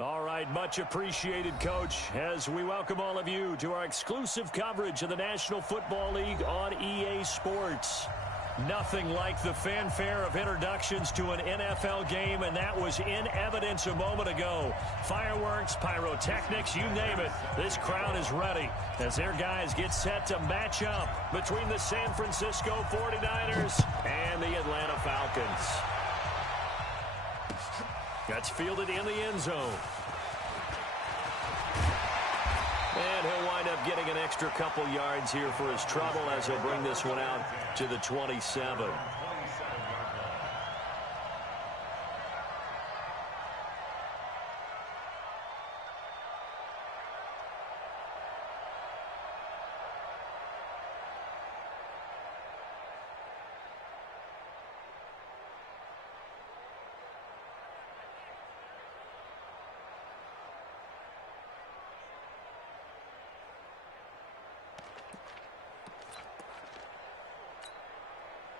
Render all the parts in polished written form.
All right, much appreciated, Coach, as we welcome all of you to our exclusive coverage of the National Football League on EA Sports. Nothing like the fanfare of introductions to an NFL game, and that was in evidence a moment ago. Fireworks, pyrotechnics, you name it. This crowd is ready as their guys get set to match up between the San Francisco 49ers and the Atlanta Falcons. That's fielded in the end zone. And he'll wind up getting an extra couple yards here for his trouble as he'll bring this one out to the 27.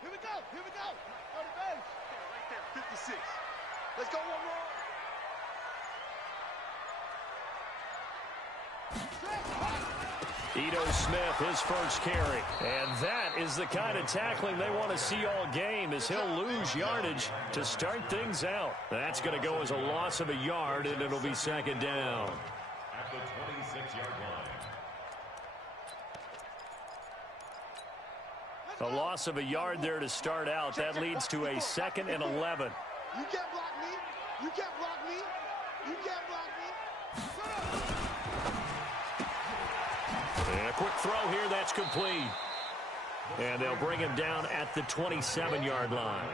Here we go. On the bench. Right there, 56. Let's go one more. Ito Smith, his first carry. And that is the kind of tackling they want to see all game, as he'll lose yardage to start things out. That's going to go as a loss of a yard, and it'll be second down. At the 26-yard line. A loss of a yard there to start out. That leads to a 2nd and 11. You can't block me. You can't block me. You can't block me. And a quick throw here. That's complete. And they'll bring him down at the 27-yard line.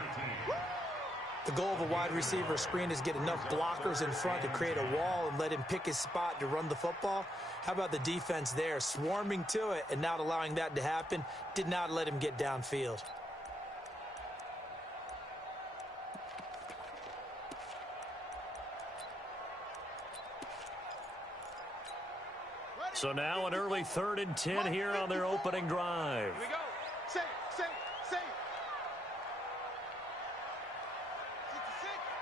The goal of a wide receiver screen is get enough blockers in front to create a wall and let him pick his spot to run the football. How about the defense there, swarming to it and not allowing that to happen? Did not let him get downfield. So now an early 3rd and 10 here on their opening drive. Here we go. Say it. 66.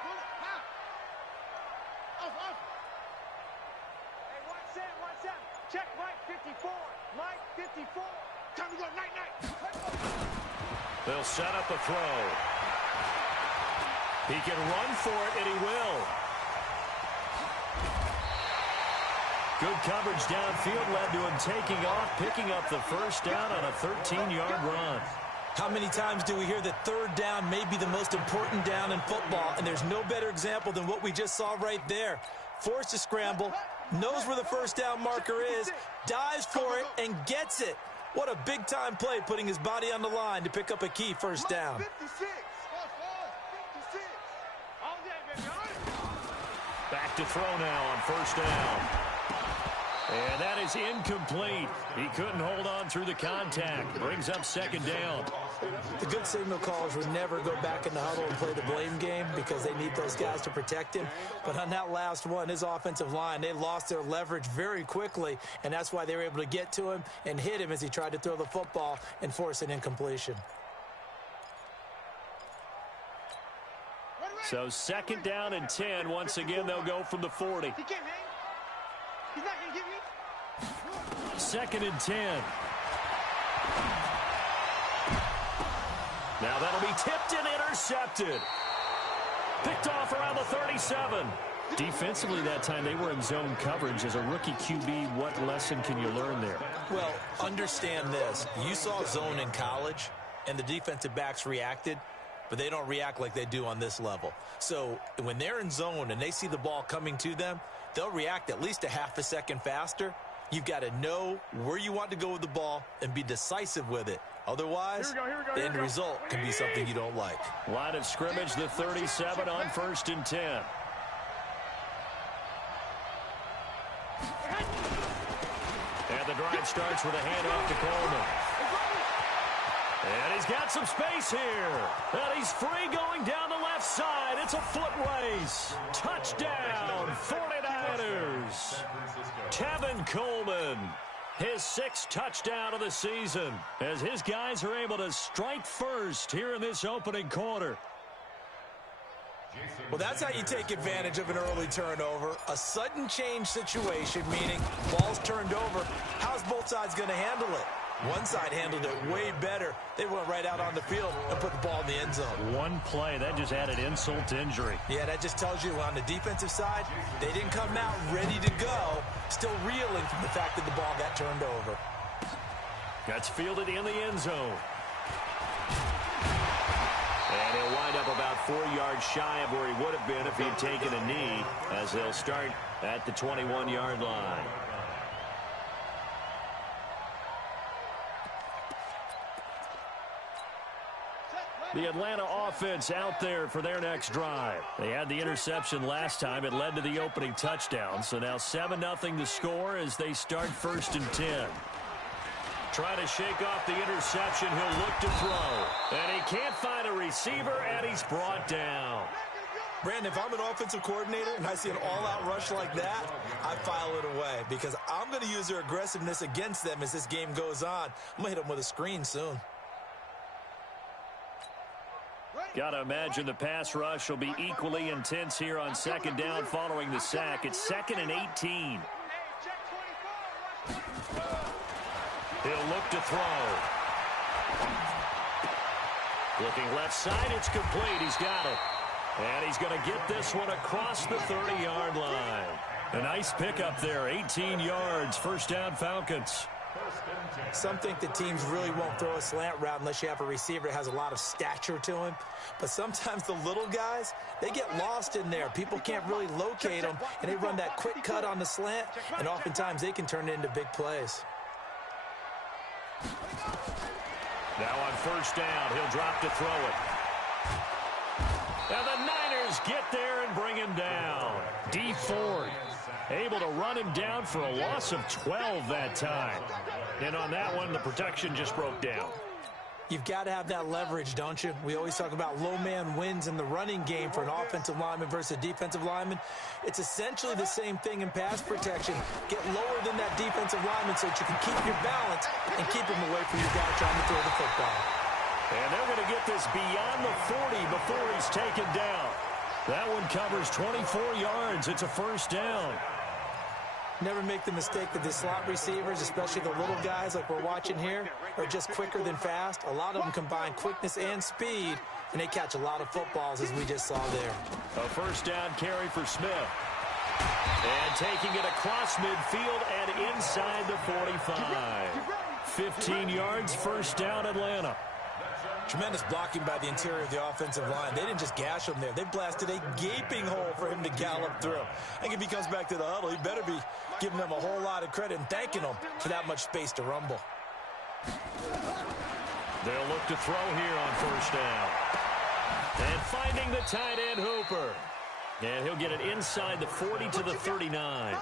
Pull it. Now. Off. Hey, watch that. Check Mike 54. Mike 54. Time to go. Night. They'll set up a throw. He can run for it, and he will. Good coverage downfield led to him taking off, picking up the first down on a 13-yard run. How many times do we hear that third down may be the most important down in football, and there's no better example than what we just saw right there. Forced to scramble, knows where the first down marker is, dives for it, and gets it. What a big-time play, putting his body on the line to pick up a key first down. 56. All day, baby. Back to throw now on first down. And that is incomplete. He couldn't hold on through the contact. Brings up second down. The good signal callers would never go back in the huddle and play the blame game because they need those guys to protect him. But on that last one, his offensive line, they lost their leverage very quickly, and that's why they were able to get to him and hit him as he tried to throw the football and force an incompletion. So 2nd down and 10. Once again, they'll go from the 40. He can't hang. He's not going to get me. 2nd and 10. Now that'll be tipped and intercepted. Picked off around the 37. Defensively that time, they were in zone coverage. As a rookie QB, what lesson can you learn there? Well, understand this. You saw zone in college, and the defensive backs reacted, but they don't react like they do on this level. So when they're in zone and they see the ball coming to them, they'll react at least a half a second faster. You've got to know where you want to go with the ball and be decisive with it. Otherwise, the end result can be something you don't like. Line of scrimmage, the 37 on 1st and 10. And the drive starts with a handoff to Coleman. And he's got some space here. And he's free going down the left side. It's a foot race. Touchdown, 49ers. Tevin Coleman, his 6th touchdown of the season, as his guys are able to strike first here in this opening quarter. Well, that's how you take advantage of an early turnover. A sudden change situation, meaning ball's turned over. How's both sides going to handle it? One side handled it way better. They went right out on the field and put the ball in the end zone. One play, that just added insult to injury. Yeah, that just tells you on the defensive side, they didn't come out ready to go, still reeling from the fact that the ball got turned over. Gets fielded in the end zone. And he'll wind up about 4 yards shy of where he would have been if he had taken a knee, as they'll start at the 21-yard line. The Atlanta offense out there for their next drive. They had the interception last time. It led to the opening touchdown. So now 7-0 to score as they start 1st and 10. Trying to shake off the interception. He'll look to throw. And he can't find a receiver, and he's brought down. Brandon, if I'm an offensive coordinator and I see an all-out rush like that, I file it away because I'm going to use their aggressiveness against them as this game goes on. I'm going to hit them with a screen soon. Got to imagine the pass rush will be equally intense here on 2nd down following the sack. It's 2nd and 18. He'll look to throw. Looking left side, it's complete. He's got it. And he's going to get this one across the 30-yard line. A nice pickup there, 18 yards, 1st down Falcons. Some think the teams really won't throw a slant route unless you have a receiver that has a lot of stature to him. But sometimes the little guys, they get lost in there. People can't really locate them, and they run that quick cut on the slant, and oftentimes they can turn it into big plays. Now on 1st down, he'll drop to throw it. And the Niners get there and bring him down. D. Ford able to run him down for a loss of 12 that time. And on that one, the protection just broke down. You've got to have that leverage, don't you? We always talk about low man wins in the running game for an offensive lineman versus a defensive lineman. It's essentially the same thing in pass protection. Get lower than that defensive lineman so that you can keep your balance and keep him away from your guy trying to throw the football. And they're going to get this beyond the 40 before he's taken down. That one covers 24 yards. It's a 1st down. Never make the mistake that the slot receivers, especially the little guys like we're watching here, are just quicker than fast. A lot of them combine quickness and speed, and they catch a lot of footballs, as we just saw there. A 1st down carry for Smith. And taking it across midfield and inside the 45. 15 yards, 1st down Atlanta. Tremendous blocking by the interior of the offensive line. They didn't just gash him there. They blasted a gaping hole for him to gallop through. I think if he comes back to the huddle, he better be giving them a whole lot of credit and thanking them for that much space to rumble. They'll look to throw here on 1st down. And finding the tight end Hooper. And he'll get it inside the 40 to the 39.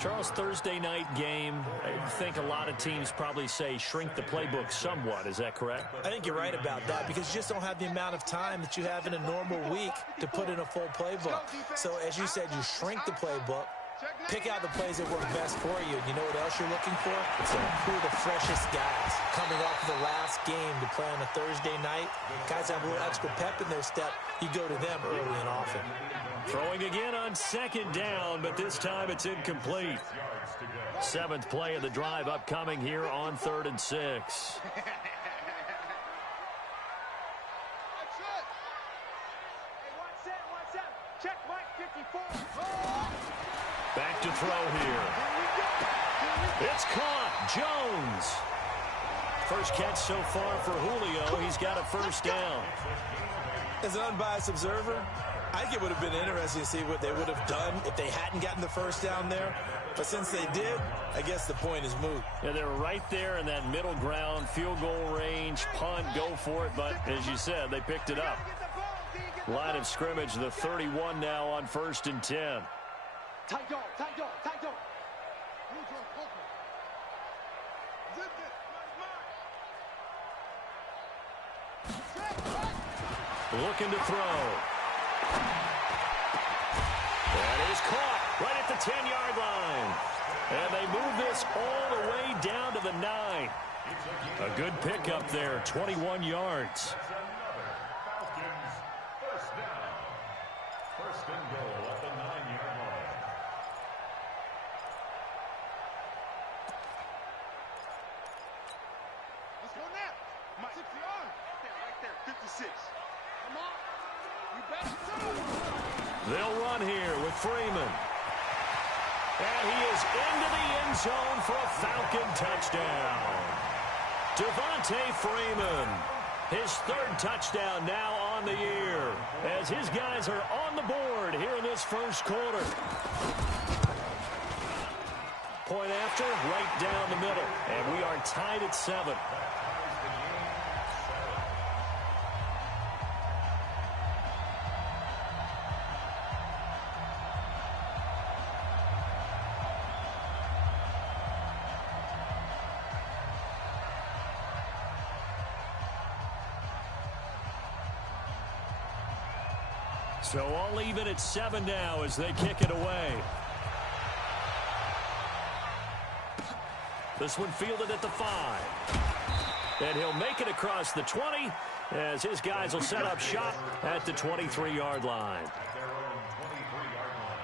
Charles, Thursday night game, I think a lot of teams probably say shrink the playbook somewhat. Is that correct? I think you're right about that because you just don't have the amount of time that you have in a normal week to put in a full playbook. So as you said, you shrink the playbook, pick out the plays that work best for you. You know what else you're looking for? Who are the freshest guys coming off of the last game to play on a Thursday night? Guys have a little extra pep in their step. You go to them early and often. Throwing again on 2nd down, but this time it's incomplete. 7th play of the drive upcoming here on 3rd and 6. Check Mike 54. Back to throw here. It's caught. Jones. First catch so far for Julio. He's got a 1st down. As an unbiased observer, I think it would have been interesting to see what they would have done if they hadn't gotten the 1st down there. But since they did, I guess the point is moot. Yeah, they were right there in that middle ground, field goal range, punt, go for it. But as you said, they picked it up. Line of scrimmage, the 31 now on 1st and 10. Tight dog, tight dog, tight dog. Looking to throw. That is caught right at the 10-yard line. And they move this all the way down to the 9. A good pickup there, 21 yards. First and goal at the 9-yard line. Let's go now. Mike. 60 yards. Right there, 56. Come on. You better go. They'll run here with Freeman. And he is into the end zone for a Falcon touchdown. Devontae Freeman, his third touchdown now on the year, as his guys are on the board here in this first quarter. Point after, right down the middle, and we are tied at 7. So all even at 7 now as they kick it away. This one fielded at the 5. And he'll make it across the 20 as his guys will set up shop at the 23-yard line. At their own 23-yard line.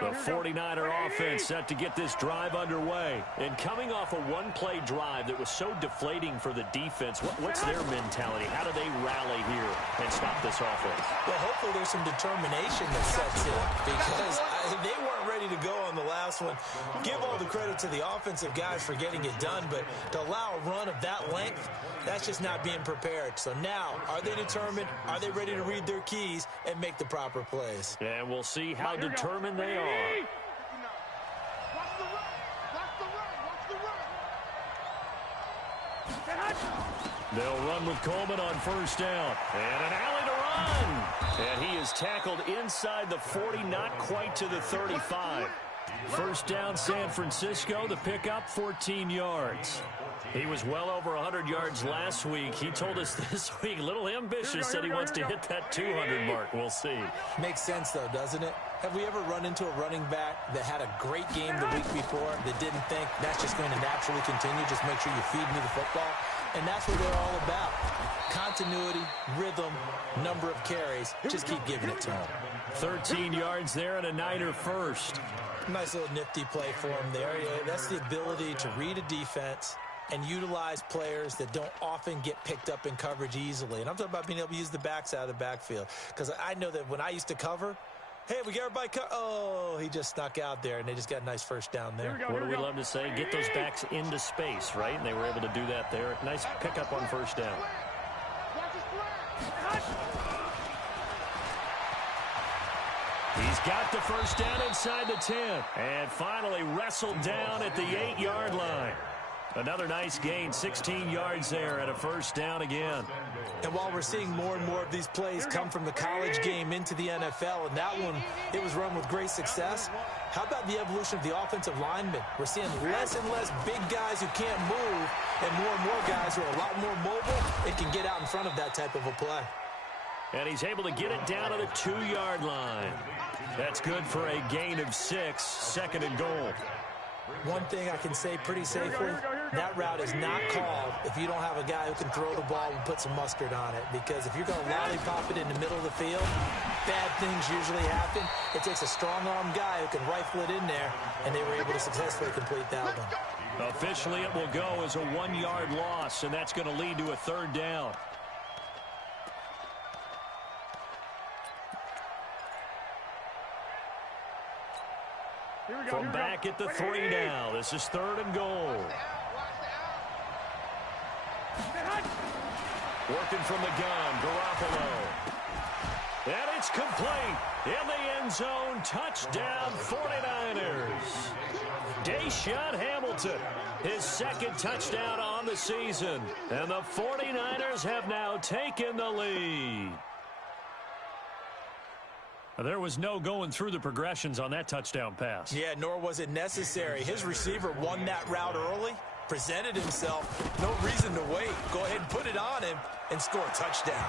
The 49er offense set to get this drive underway. And coming off a one-play drive that was so deflating for the defense, what's their mentality? How do they rally here and stop this offense? Well, hopefully there's some determination that sets in because they weren't ready to go on the last one. Give all the credit to the offensive guys for getting it done, but to allow a run of that length, that's just not being prepared. So now, are they determined? Are they ready to read their keys and make the proper plays? And we'll see how determined they are. Watch the run. Watch the run. Watch the run. They'll run with Coleman on first down. And an alley to run. And he is tackled inside the 40, not quite to the 35. First down, San Francisco. The pickup, 14 yards. He was well over 100 yards last week. He told us this week, a little ambitious, said he wants to hit that 200 mark. We'll see. Makes sense, though, doesn't it? Have we ever run into a running back that had a great game the week before that didn't think that's just going to naturally continue? Just make sure you feed me the football. And that's what they're all about. Continuity, rhythm, number of carries. Just keep giving it to them. 13 yards there and a Niner first. Nice little nifty play for him there. Yeah, that's the ability to read a defense and utilize players that don't often get picked up in coverage easily. And I'm talking about being able to use the backs out of the backfield. Because I know that when I used to cover, hey, we got everybody oh, he just snuck out there, and they just got a nice first down there. What do we love to say? Get those backs into space, right? And they were able to do that there. Nice pickup on first down. He's got the first down inside the 10. And finally wrestled down at the 8-yard line. Another nice gain, 16 yards there and a first down again. And while we're seeing more and more of these plays come from the college game into the NFL, and that one, it was run with great success, how about the evolution of the offensive linemen? We're seeing less and less big guys who can't move and more guys who are a lot more mobile and can get out in front of that type of a play. And he's able to get it down to the 2-yard line. That's good for a gain of 6, second and goal. One thing I can say pretty safely, that route is not called if you don't have a guy who can throw the ball and put some mustard on it. Because if you're going to lollipop it in the middle of the field, bad things usually happen. It takes a strong-arm guy who can rifle it in there, and they were able to successfully complete that one. Officially, it will go as a 1-yard loss, and that's going to lead to a third down. From back at the 3 now. This is third and goal. Working from the gun, Garoppolo. And it's complete. In the end zone, touchdown 49ers. Deshaun Hamilton, his second touchdown on the season. And the 49ers have now taken the lead. There was no going through the progressions on that touchdown pass. Yeah, nor was it necessary. His receiver won that route early, presented himself. No reason to wait. Go ahead and put it on him and score a touchdown.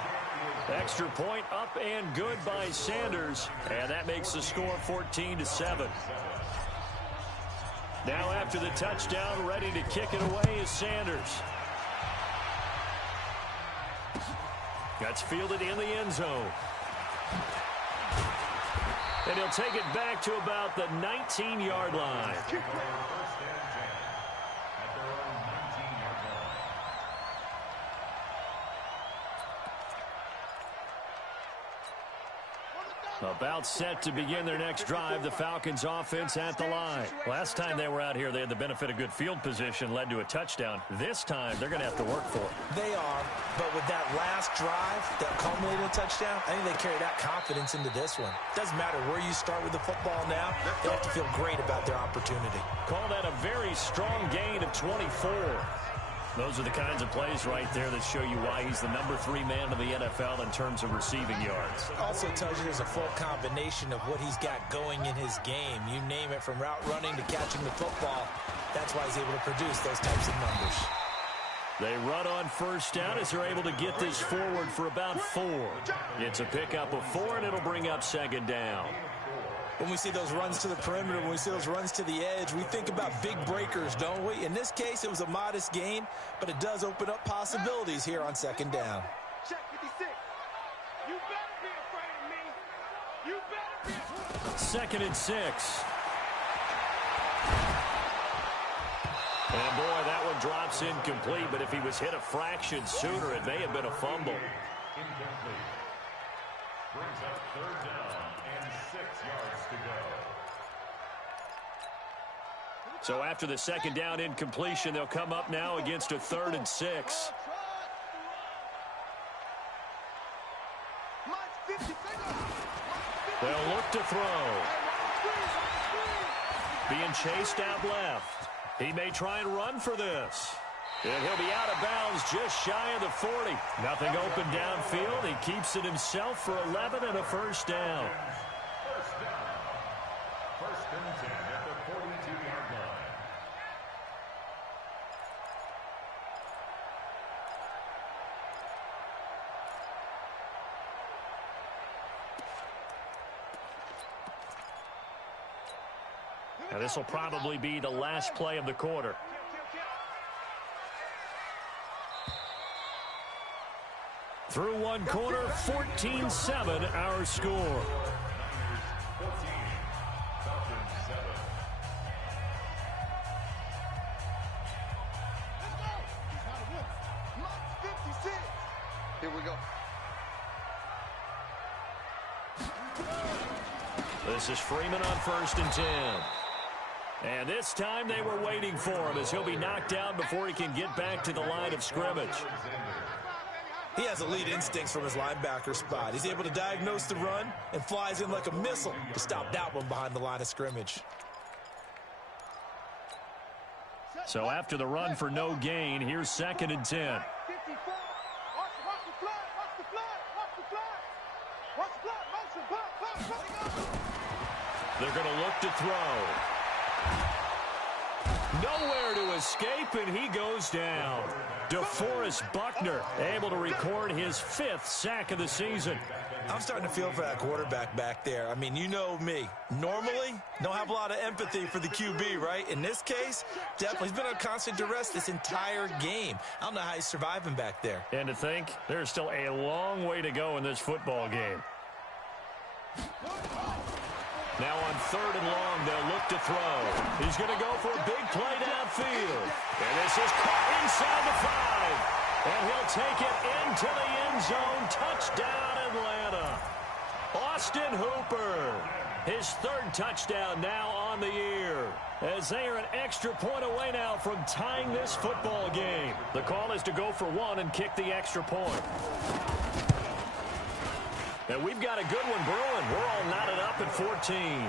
Extra point up and good by Sanders. And that makes the score 14-7. Now after the touchdown, ready to kick it away is Sanders. That's fielded in the end zone. And he'll take it back to about the 19-yard line. About set to begin their next drive, the Falcons offense at the line. Last time they were out here, they had the benefit of good field position, led to a touchdown. This time, they're going to have to work for it. They are, but with that last drive that culminated in a touchdown, I think they carry that confidence into this one. Doesn't matter where you start with the football now, they have to feel great about their opportunity. Call that a very strong gain of 24. Those are the kinds of plays right there that show you why he's the number 3 man in the NFL in terms of receiving yards. Also tells you there's a full combination of what he's got going in his game. You name it, from route running to catching the football. That's why he's able to produce those types of numbers. They run on first down as they're able to get this forward for about 4. It's a pickup of 4, and it'll bring up second down. When we see those runs to the perimeter, when we see those runs to the edge, we think about big breakers, don't we? In this case, it was a modest gain, but it does open up possibilities here on second down. Check 56. You better be afraid of me. You better be afraid. Second and 6. And boy, that one drops incomplete, but if he was hit a fraction sooner, it may have been a fumble. Incomplete. Brings up third down and 6 yards to go. So after the second down incompletion, they'll come up now against a 3rd and 6. They'll look to throw. Being chased out left. He may try and run for this. And he'll be out of bounds just shy of the 40. Nothing open downfield. He keeps it himself for 11 and a first down. First down. First and 10 at the 42-yard line. Now this will probably be the last play of the quarter. Through one quarter, 14-7 our score. 14, Falcons 7. Here we go. This is Freeman on 1st and 10. And this time they were waiting for him as he'll be knocked down before he can get back to the line of scrimmage. He has elite instincts from his linebacker spot. He's able to diagnose the run and flies in like a missile to stop that one behind the line of scrimmage. So after the run for no gain, here's 2nd and 10. 54. Watch the flag. Watch the flag. Watch the flag. Watch the flag. Motion. Flag. They're going to look to throw. Nowhere to escape, and he goes down. DeForest Buckner able to record his 5th sack of the season. I'm starting to feel for that quarterback back there. I mean, you know me. Normally, don't have a lot of empathy for the QB, right? In this case, definitely, he's been on constant duress this entire game. I don't know how he's surviving back there. And to think, there's still a long way to go in this football game. Now on 3rd and long, they'll look to throw. He's going to go for a big play downfield. And this is caught inside the 5. And he'll take it into the end zone. Touchdown, Atlanta. Austin Hooper. His 3rd touchdown now on the year. As they are an extra point away now from tying this football game. The call is to go for 1 and kick the extra point. And we've got a good one brewing. We're all knotted up at 14.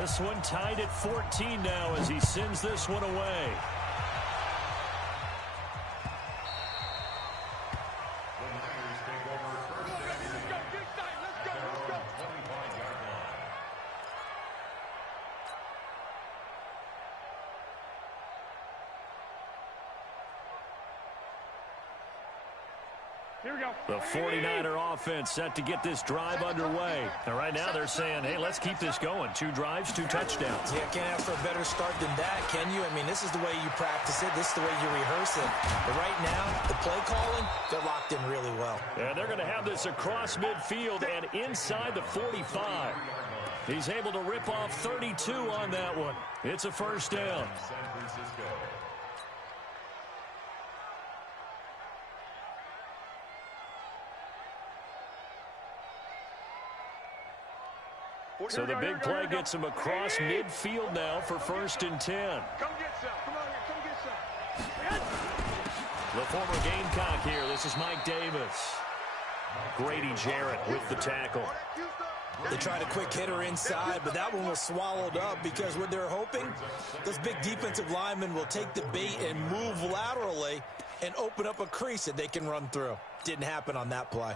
This one tied at 14 now as he sends this one away. Here we go. The 49er offense set to get this drive underway. And right now they're saying, hey, let's keep this going. 2 drives, 2 touchdowns. Yeah, can't ask for a better start than that, can you? I mean, this is the way you practice it. This is the way you rehearse it. But right now, the play calling, they're locked in really well. And they're going to have this across midfield and inside the 45. He's able to rip off 32 on that one. It's a first down. San Francisco. So the big play gets him across midfield now for 1st and 10. Come get some. Come on here. Come get some. The former Gamecock here. This is Mike Davis. Grady Jarrett with the tackle. They tried a quick hitter inside, but that one was swallowed up because what they're hoping, this big defensive lineman will take the bait and move laterally and open up a crease that they can run through. Didn't happen on that play.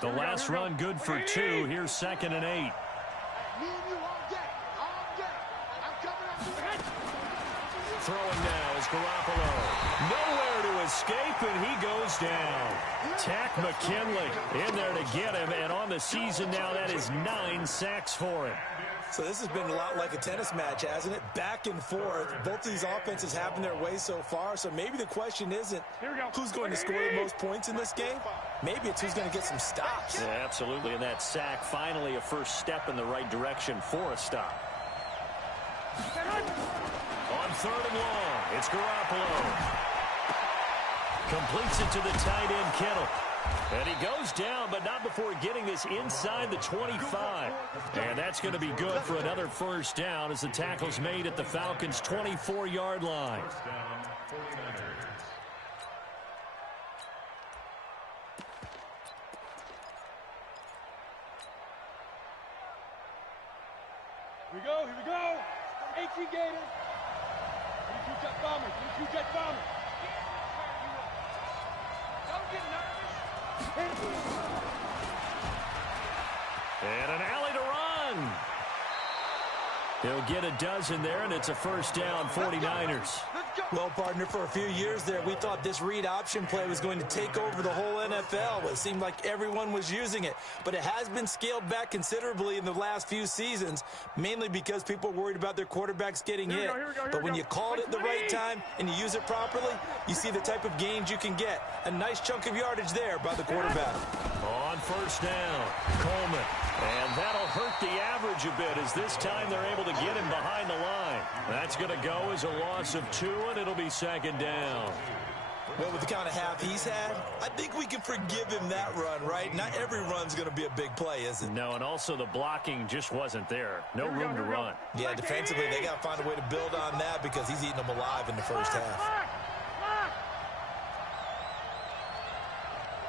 The last run good for 2. Here's 2nd and 8. Me and you all day. All day. I'm coming after you. Throwing now is Garoppolo. Nowhere to escape, and he goes down. Tack McKinley in there to get him, and on the season now, that is 9 sacks for him. So this has been a lot like a tennis match, hasn't it? Back and forth. Both these offenses having their way so far, so maybe the question isn't who's going to score the most points in this game. Maybe it's who's going to get some stops. Yeah, absolutely, and that sack finally a first step in the right direction for a stop. On 3rd and long, it's Garoppolo. Completes it to the tight end, Kittle. And he goes down, but not before getting this inside the 25. And that's going to be good for another first down as the tackle's made at the Falcons' 24-yard line. First down, 49ers. Here we go. Here we go. AT Gator. 22 jet bombers. 22 jet bombers. Don't get nervous. And an alley to run. He'll get a dozen there, and it's a first down, 49ers. Well, partner, for a few years there, we thought this read option play was going to take over the whole NFL. It seemed like everyone was using it, but it has been scaled back considerably in the last few seasons, mainly because people are worried about their quarterbacks getting hit. But when you call it at the right time and you use it properly, you see the type of gains you can get. A nice chunk of yardage there by the quarterback. On first down, Coleman. And that'll hurt the average a bit as this time they're able to get him behind the line. That's going to go as a loss of 2, and it'll be 2nd down. Well, with the kind of half he's had, I think we can forgive him that run, right? Not every run's going to be a big play, is it? No, and also the blocking just wasn't there. No room to run. Yeah, defensively, they got to find a way to build on that because he's eating them alive in the first half.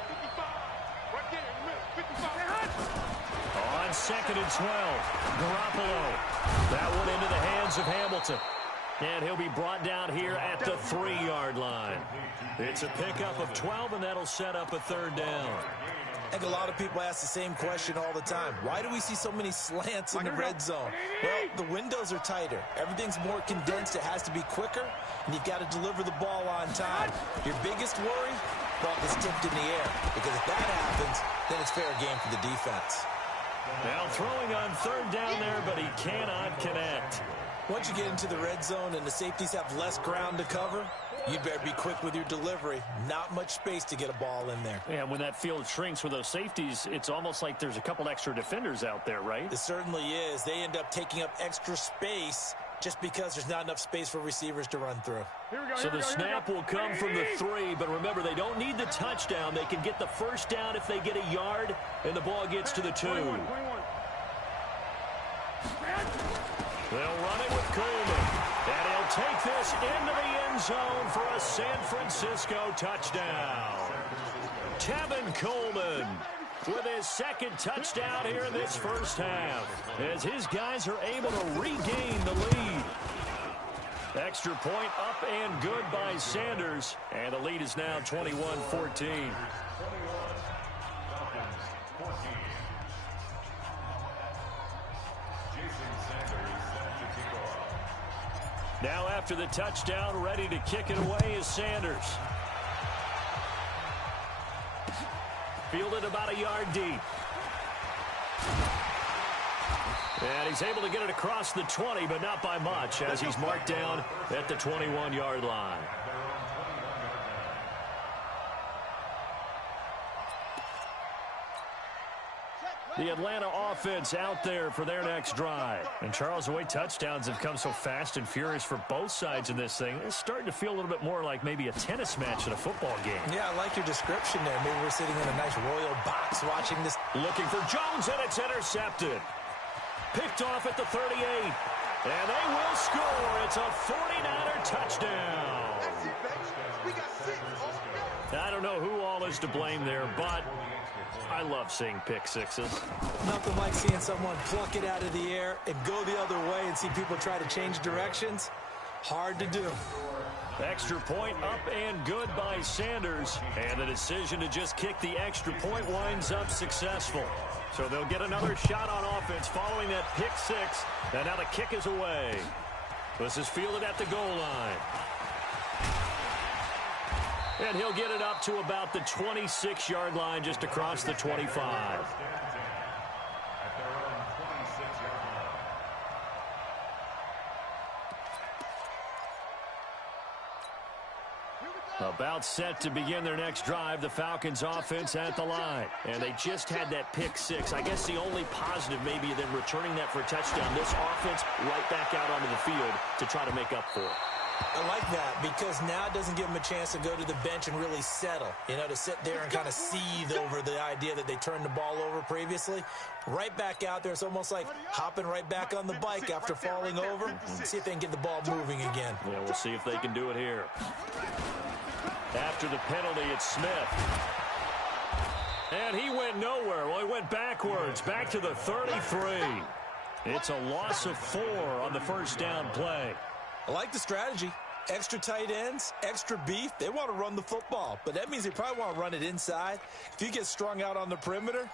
55. Right there in the middle. 55. On 2nd and 12, Garoppolo. That one into the hands of Hamilton. And he'll be brought down here at the 3-yard line. It's a pickup of 12, and that'll set up a 3rd down. I think a lot of people ask the same question all the time. Why do we see so many slants in the red zone? Well, the windows are tighter. Everything's more condensed. It has to be quicker, and you've got to deliver the ball on time. Your biggest worry? Ball gets tipped in the air. Because if that happens, then it's fair game for the defense. Now throwing on 3rd down there, but he cannot connect. Once you get into the red zone and the safeties have less ground to cover, you'd better be quick with your delivery. Not much space to get a ball in there. And when that field shrinks with those safeties, it's almost like there's a couple extra defenders out there, right? It certainly is. They end up taking up extra space just because there's not enough space for receivers to run through. So the snap will come from the 3, but remember, they don't need the touchdown. They can get the first down if they get a yard, and the ball gets to the 2. 21. They'll run it with Coleman, and he'll take this into the end zone for a San Francisco touchdown. Tevin Coleman with his 2nd touchdown here in this first half, as his guys are able to regain the lead. Extra point up and good by Sanders, and the lead is now 21-14. 21, Falcons 14. Jason Sanders set to kick off. Now after the touchdown, ready to kick it away is Sanders. Fielded about a yard deep. And he's able to get it across the 20, but not by much, as he's marked down at the 21-yard line. The Atlanta offense out there for their next drive. And Charles, the way touchdowns have come so fast and furious for both sides in this thing, it's starting to feel a little bit more like maybe a tennis match in a football game. Yeah, I like your description there. Maybe we're sitting in a nice royal box watching this. Looking for Jones, and it's intercepted. Picked off at the 38. And they will score. It's a 49er touchdown. That's it, baby. We got 6. I don't know who all is to blame there, but I love seeing pick sixes. Nothing like seeing someone pluck it out of the air and go the other way and see people try to change directions. Hard to do. Extra point up and good by Sanders. And the decision to just kick the extra point winds up successful. So they'll get another shot on offense following that pick six. And now the kick is away. This is fielded at the goal line. And he'll get it up to about the 26-yard line, just across the 25. About set to begin their next drive, the Falcons offense at the line. And they just had that pick six. I guess the only positive maybe than returning that for a touchdown. This offense right back out onto the field to try to make up for it. I like that because now it doesn't give them a chance to go to the bench and really settle, to sit there and kind of seethe over the idea that they turned the ball over previously. Right back out there, it's almost like hopping right back on the bike after falling over. See if they can get the ball moving again. Yeah, we'll see if they can do it here. After the penalty, it's Smith. And he went nowhere. Well, he went backwards, back to the 33. It's a loss of 4 on the first down play. I like the strategy. Extra tight ends, extra beef. They want to run the football, but that means they probably want to run it inside. If you get strung out on the perimeter,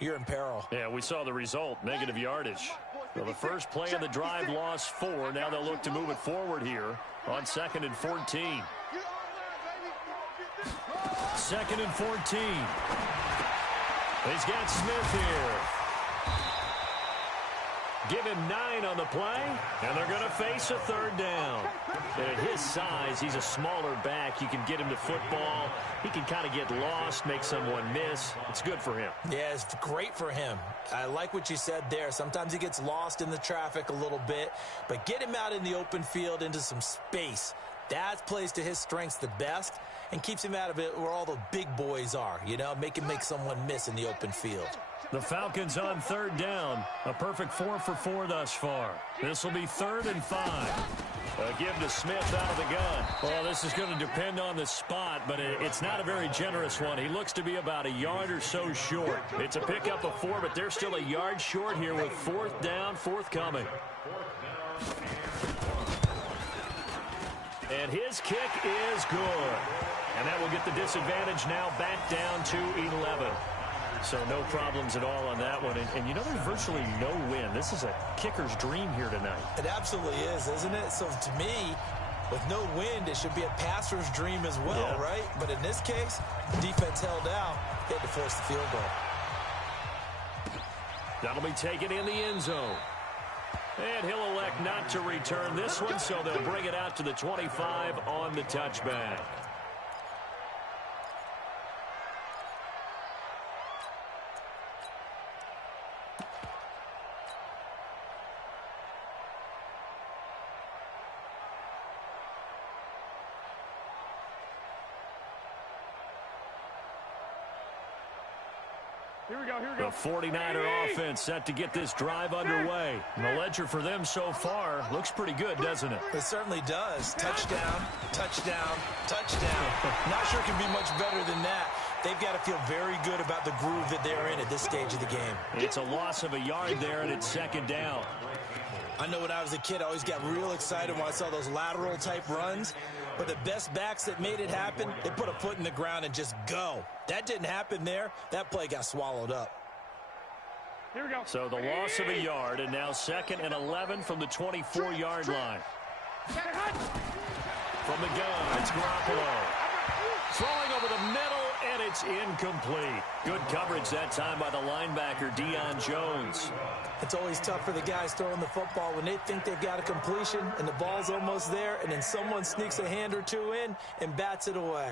you're in peril. Yeah, we saw the result, negative yardage. Well, the first play of the drive lost 4. Now they'll look to move it forward here on 2nd and 14. 2nd and 14. He's got Smith here. Give him 9 on the play, and they're going to face a 3rd down. And at his size, he's a smaller back. You can get him to football. He can kind of get lost, make someone miss. It's good for him. Yeah, it's great for him. I like what you said there. Sometimes he gets lost in the traffic a little bit, but get him out in the open field into some space. That plays to his strengths the best and keeps him out of it where all the big boys are, make him make someone miss in the open field. The Falcons on 3rd down. A perfect 4 for 4 thus far. This will be 3rd and 5. A give to Smith out of the gun. Well, this is going to depend on the spot, but it's not a very generous one. He looks to be about a yard or so short. It's a pickup of 4, but they're still a yard short here with 4th down, forthcoming. And his kick is good. And that will get the disadvantage now back down to 11. So no problems at all on that one. And there's virtually no win. This is a kicker's dream here tonight. It absolutely is, isn't it? So to me, with no wind, it should be a passer's dream as well, right? But in this case, the defense held out. They had to force the field goal. That'll be taken in the end zone. And he'll elect not to return this one, so they'll bring it out to the 25 on the touchback. Here we go, here we go. The 49er offense set to get this drive underway. And the ledger for them so far looks pretty good, doesn't it? It certainly does. Touchdown, touchdown, touchdown. Not sure it can be much better than that. They've got to feel very good about the groove that they're in at this stage of the game. It's a loss of a yard there, and it's 2nd down. I know when I was a kid, I always got real excited when I saw those lateral-type runs. But the best backs that made it happen, they put a foot in the ground and just go. That didn't happen there. That play got swallowed up. Here we go. So the loss of a yard, and now 2nd and 11 from the 24-yard line. From the gun, it's Garoppolo. Throwing over the middle, and it's incomplete. Good coverage that time by the linebacker, Deion Jones. It's always tough for the guys throwing the football when they think they've got a completion and the ball's almost there, and then someone sneaks a hand or two in and bats it away.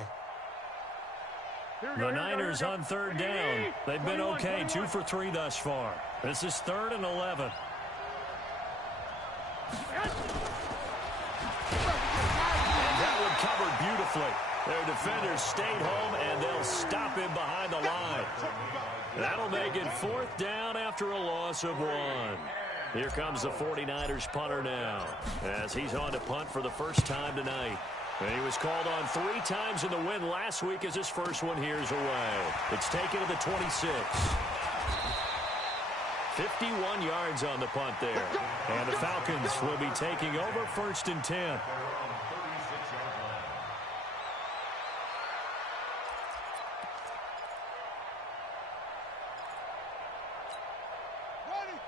The Niners on third down. They've been okay, 2 for 3 thus far. This is 3rd and 11. And that one covered beautifully. Their defenders stayed home, and they'll stop him behind the line. That'll make it 4th down after a loss of 1. Here comes the 49ers punter now, as he's on to punt for the first time tonight. And he was called on 3 times in the win last week as his first one here's away. It's taken to the 26. 51 yards on the punt there. And the Falcons will be taking over 1st and 10.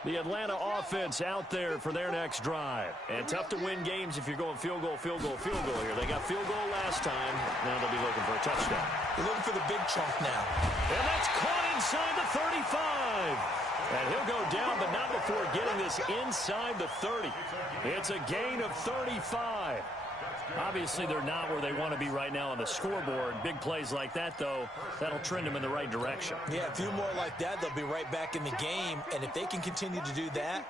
The Atlanta offense out there for their next drive. And tough to win games if you're going field goal, field goal, field goal here. They got field goal last time. Now they'll be looking for a touchdown. They're looking for the big chunk now. And that's caught inside the 35. And he'll go down, but not before getting this inside the 30. It's a gain of 35. Obviously, they're not where they want to be right now on the scoreboard. Big plays like that, though, that'll trend them in the right direction. Yeah, a few more like that, they'll be right back in the game. And if they can continue to do that,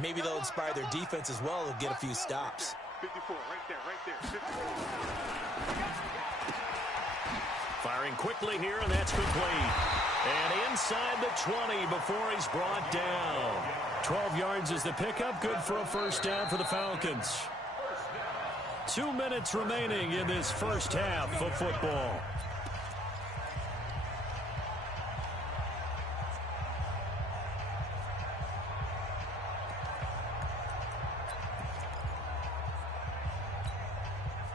maybe they'll inspire their defense as well and get a few stops. 54, right there, 54. Firing quickly here, and that's complete. And inside the 20 before he's brought down. 12 yards is the pickup. Good for a first down for the Falcons. 2 minutes remaining in this first half of football.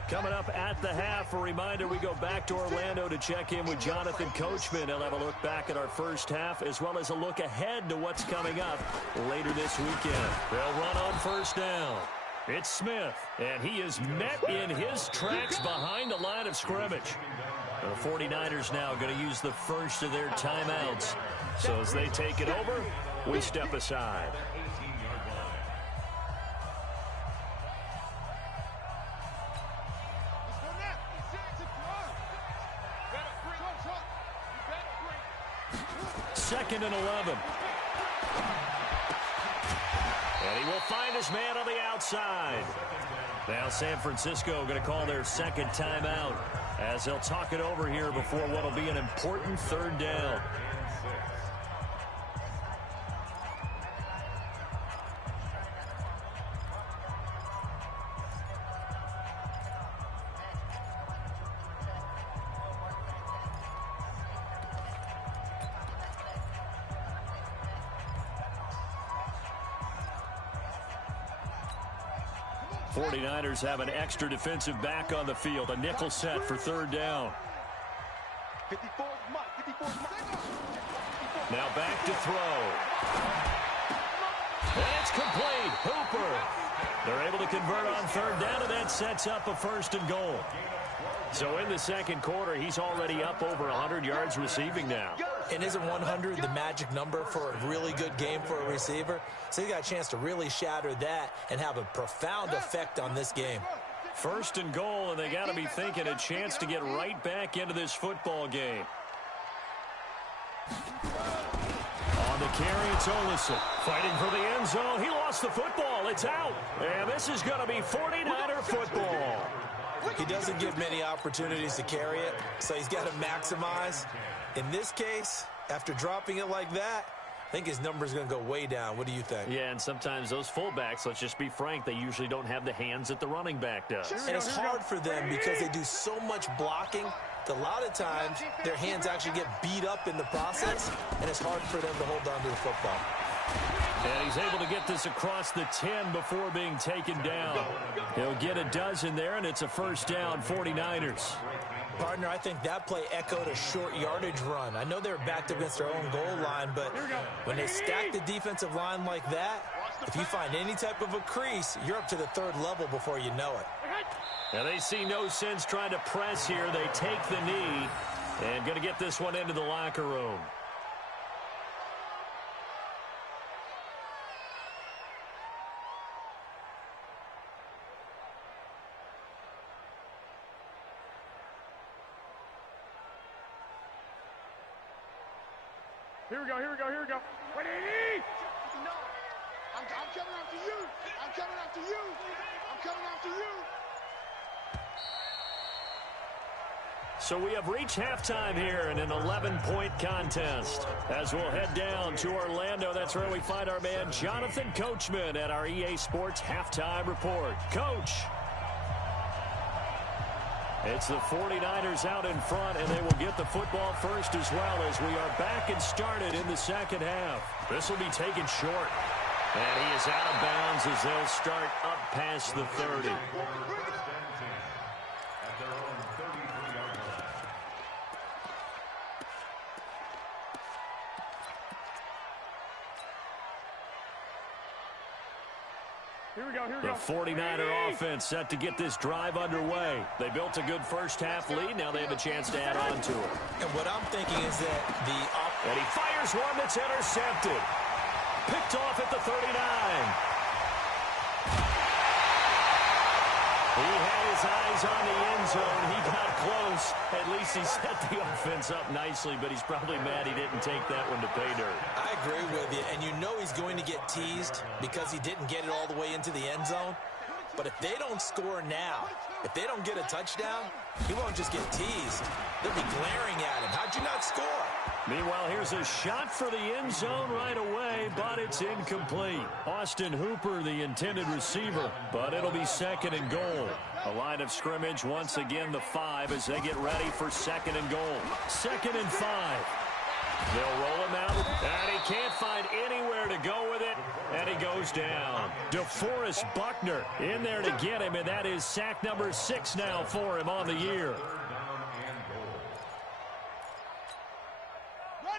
Coming up at the half, a reminder we go back to Orlando to check in with Jonathan Coachman. He'll have a look back at our first half as well as a look ahead to what's coming up later this weekend. They'll run on first down. It's Smith, and he is met in his tracks behind the line of scrimmage. The 49ers now going to use the first of their timeouts. So as they take it over, we step aside. Second and 11. And he will find his man on the outside. Now San Francisco going to call their second timeout as they'll talk it over here before what will be an important third down. Niners have an extra defensive back on the field. A nickel set for third down. 54 Now back to throw. And it's complete. Hooper. They're able to convert on third down, and that sets up a 1st and goal. So in the second quarter, he's already up over 100 yards receiving now. And isn't 100 the magic number for a really good game for a receiver? So he got a chance to really shatter that and have a profound effect on this game. 1st and goal, and they got to be thinking a chance to get right back into this football game. On the carry, it's Olsen. Fighting for the end zone. He lost the football. It's out. And this is going to be 49er football. He doesn't give many opportunities to carry it, so he's got to maximize. In this case, after dropping it like that, I think his number's going to go way down. What do you think? Yeah, and sometimes those fullbacks, let's just be frank, they usually don't have the hands that the running back does. And it's hard for them because they do so much blocking that a lot of times their hands actually get beat up in the process, and it's hard for them to hold on to the football. And he's able to get this across the 10 before being taken down. He'll get a dozen there, and it's a first down, 49ers. Partner, I think that play echoed a short yardage run. I know they were backed up against their own goal line, but when they stack the defensive line like that, If you find any type of a crease, you're up to the third level before you know it. Now they see no sense trying to press here. They take the knee and going to get this one into the locker room. Here we go, here we go, here we go. Ready? No. I'm coming after you. I'm coming after you. I'm coming after you. So we have reached halftime here in an 11-point contest. As we'll head down to Orlando, that's where we find our man Jonathan Coachman at our EA Sports Halftime Report. Coach. It's the 49ers out in front, and they will get the football first as well as we are back and started in the second half. This will be taken short. And he is out of bounds as they'll start up past the 30. Here we go, here we The go. 49er offense set to get this drive underway. They built a good first-half lead. Now they have a chance to add on to it. And what I'm thinking is that And he fires one that's intercepted. Picked off at the 39. He had his eyes on the end zone. He got close. At least he set the offense up nicely, but he's probably mad he didn't take that one to pay dirt. I agree with you, and you know he's going to get teased because he didn't get it all the way into the end zone. But if they don't score now, if they don't get a touchdown, he won't just get teased. They'll be glaring at him. How'd you not score? Meanwhile, here's a shot for the end zone right away, but it's incomplete. Austin Hooper, the intended receiver, but it'll be second and goal. A line of scrimmage, once again, the 5 as they get ready for second and goal. Second and 5. They'll roll him out, and he can't find anywhere to go with it, and he goes down. DeForest Buckner in there to get him, and that is sack number 6 now for him on the year.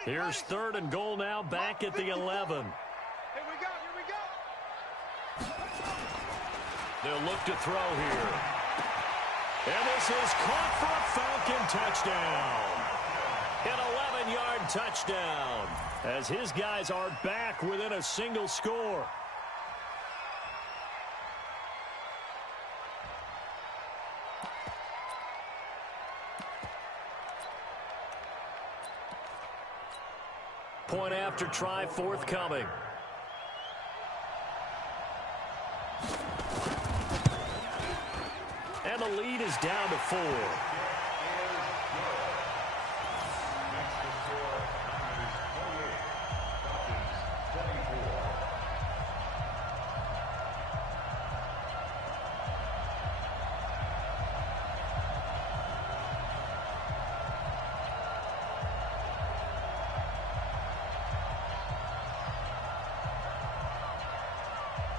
Here's third and goal now, back at the 11. Here we go, here we go. They'll look to throw here. And this is caught for a Falcon touchdown. An 11-yard touchdown as his guys are back within a single score. Point after try forthcoming. And the lead is down to 4.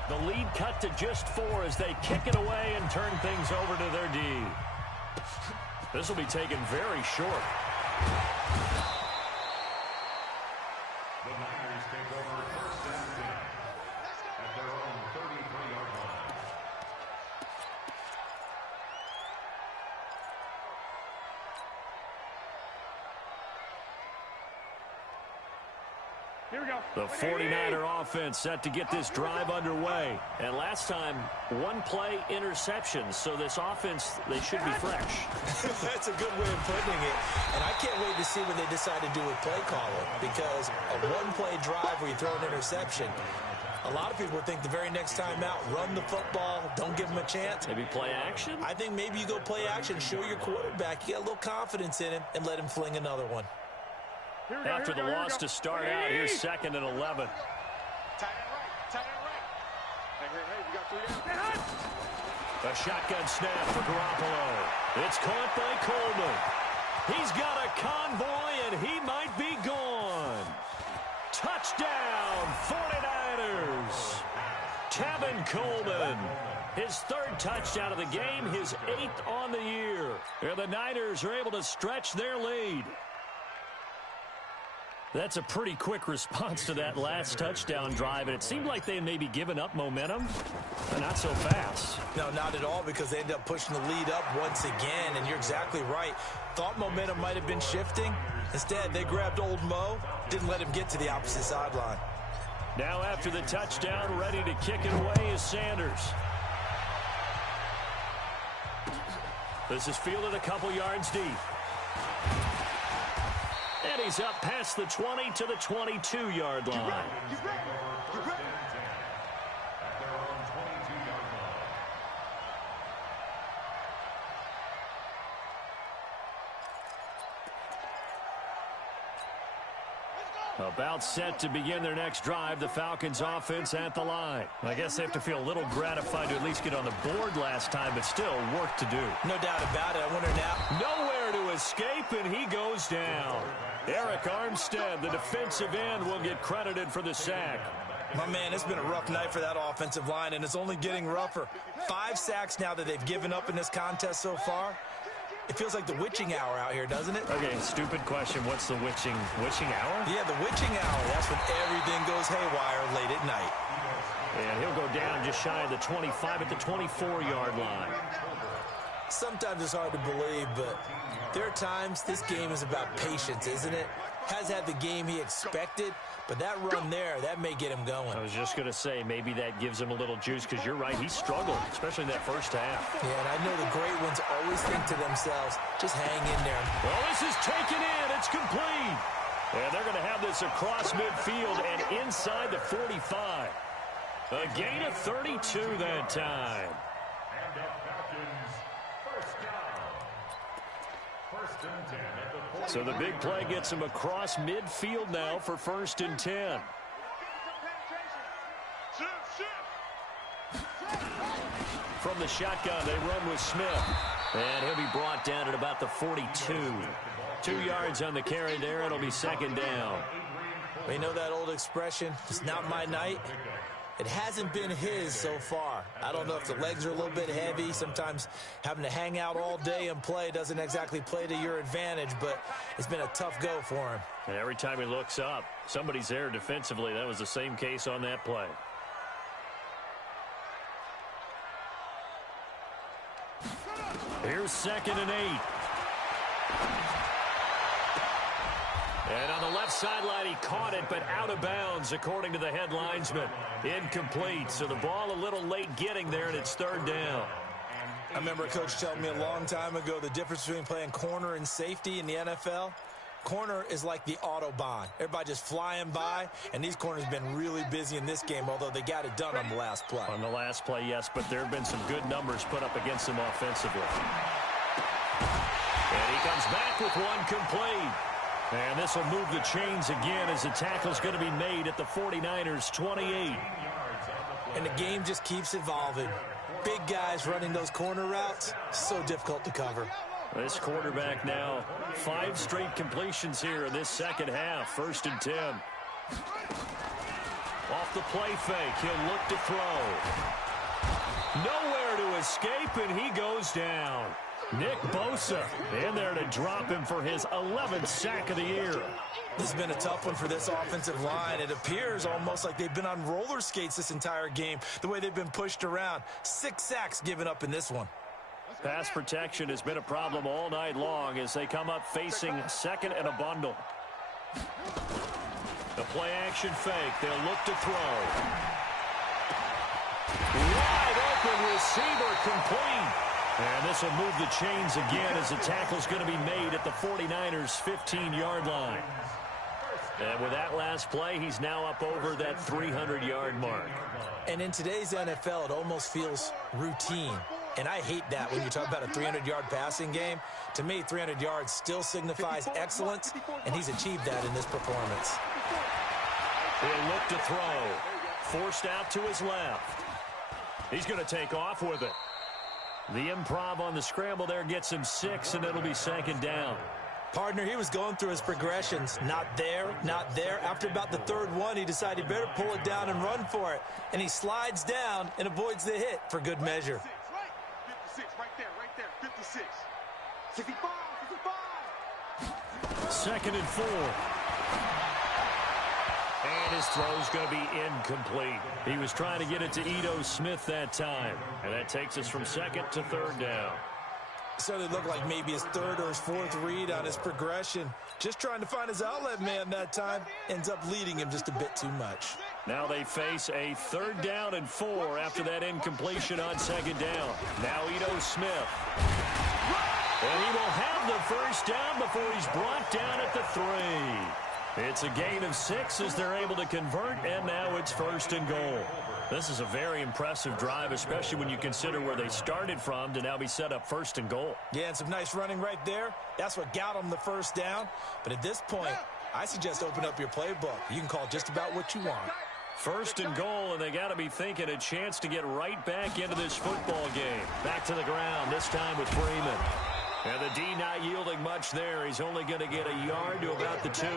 The lead cut to just 4 as they kick it away and turn things over to their D. This will be taken very short. The Niners take over first and 10 at their own 33-yard line. Here we go. The 49er offense set to get this drive underway. And last time, one play interceptions. So this offense, they should be fresh. That's a good way of putting it. And I can't wait to see what they decide to do with play calling, because a one-play drive where you throw an interception, a lot of people think the very next time out, run the football, don't give them a chance. Maybe play action? I think maybe you go play action, show your quarterback, you got a little confidence in him, and let him fling another one. After the loss to start out, here's second and 11. Tight end right, tight end right. Hey, we got 3 down. A shotgun snap for Garoppolo. It's caught by Coleman. He's got a convoy, and he might be gone. Touchdown, 49ers. Tevin Coleman. His 3rd touchdown of the game, his 8th on the year. And the Niners are able to stretch their lead. That's a pretty quick response to that last touchdown drive, and it seemed like they had maybe given up momentum, but not so fast. No, not at all, because they ended up pushing the lead up once again, and you're exactly right. Thought momentum might have been shifting. Instead, they grabbed old Mo, didn't let him get to the opposite sideline. Now after the touchdown, ready to kick it away is Sanders. This is fielded a couple yards deep. And he's up past the 20 to the 22-yard line. About set to begin their next drive, the Falcons offense at the line. I guess they have to feel a little gratified to at least get on the board last time, but still work to do. No doubt about it. I wonder now. Nowhere to escape, and he goes down. Eric Armstead, the defensive end, will get credited for the sack. My man, it's been a rough night for that offensive line, and it's only getting rougher. 5 sacks now that they've given up in this contest so far. It feels like the witching hour out here, doesn't it? Okay, stupid question. What's the witching hour? Yeah, the witching hour. That's when everything goes haywire late at night. And he'll go down just shy of the 25 at the 24-yard line. Sometimes it's hard to believe, but there are times this game is about patience, isn't it? Has had the game he expected, but that run there, that may get him going. I was just going to say, maybe that gives him a little juice, because you're right, he struggled, especially in that first half. Yeah, and I know the great ones always think to themselves, just hang in there. Well, this is taken in. It's complete. And they're going to have this across midfield and inside the 45. A gain of 32 that time. And the Falcons, first down. First and 10 at the 40. So the big play gets him across midfield now for 1st and 10. From the shotgun, they run with Smith. And he'll be brought down at about the 42. 2 yards on the carry there. It'll be 2nd down. We know that old expression, it's not my night. It hasn't been his so far. I don't know if the legs are a little bit heavy. Sometimes having to hang out all day and play doesn't exactly play to your advantage, but it's been a tough go for him. And every time he looks up, somebody's there defensively. That was the same case on that play. Here's 2nd and 8. And on the left sideline, he caught it, but out of bounds, according to the head linesman. Incomplete, so the ball a little late getting there, and it's 3rd down. I remember a coach telling me a long time ago the difference between playing corner and safety in the NFL. Corner is like the Autobahn. Everybody just flying by, and these corners have been really busy in this game, although they got it done on the last play. On the last play, yes, but there have been some good numbers put up against them offensively. And he comes back with one complete. And this will move the chains again as the tackle's going to be made at the 49ers' 28. And the game just keeps evolving. Big guys running those corner routes, so difficult to cover. This quarterback now, 5 straight completions here in this second half. 1st and 10. Off the play fake, he'll look to throw. Nowhere to escape, and he goes down. Nick Bosa in there to drop him for his 11th sack of the year. This has been a tough one for this offensive line. It appears almost like they've been on roller skates this entire game, the way they've been pushed around. 6 sacks given up in this one. Pass protection has been a problem all night long as they come up facing 2nd and a bundle. The play action fake. They'll look to throw. Wide open receiver complete. And this will move the chains again as the tackle's going to be made at the 49ers' 15-yard line. And with that last play, he's now up over that 300-yard mark. And in today's NFL, it almost feels routine. And I hate that when you talk about a 300-yard passing game. To me, 300 yards still signifies excellence, and he's achieved that in this performance. He'll look to throw. Forced out to his left. He's going to take off with it. The improv on the scramble there gets him 6, and it'll be 2nd down. Partner, he was going through his progressions. Not there, not there. After about the 3rd one, he decided he better pull it down and run for it. And he slides down and avoids the hit for good measure. 56, right there, 56. 65, 2nd and 4. And his throw's going to be incomplete. He was trying to get it to Ito Smith that time. And that takes us from second to third down. So it looked like maybe his third or his fourth read on his progression. Just trying to find his outlet man that time. Ends up leading him just a bit too much. Now they face a 3rd down and 4 after that incompletion on 2nd down. Now Ito Smith. And he will have the first down before he's brought down at the 3. It's a gain of 6 as they're able to convert, and now it's 1st and goal. This is a very impressive drive, especially when you consider where they started from to now be set up 1st and goal. Yeah, and some nice running right there. That's what got them the first down. But at this point, I suggest open up your playbook. You can call just about what you want. 1st and goal, and they got to be thinking a chance to get right back into this football game. Back to the ground, this time with Freeman. And the D not yielding much there. He's only going to get a yard to about the 2.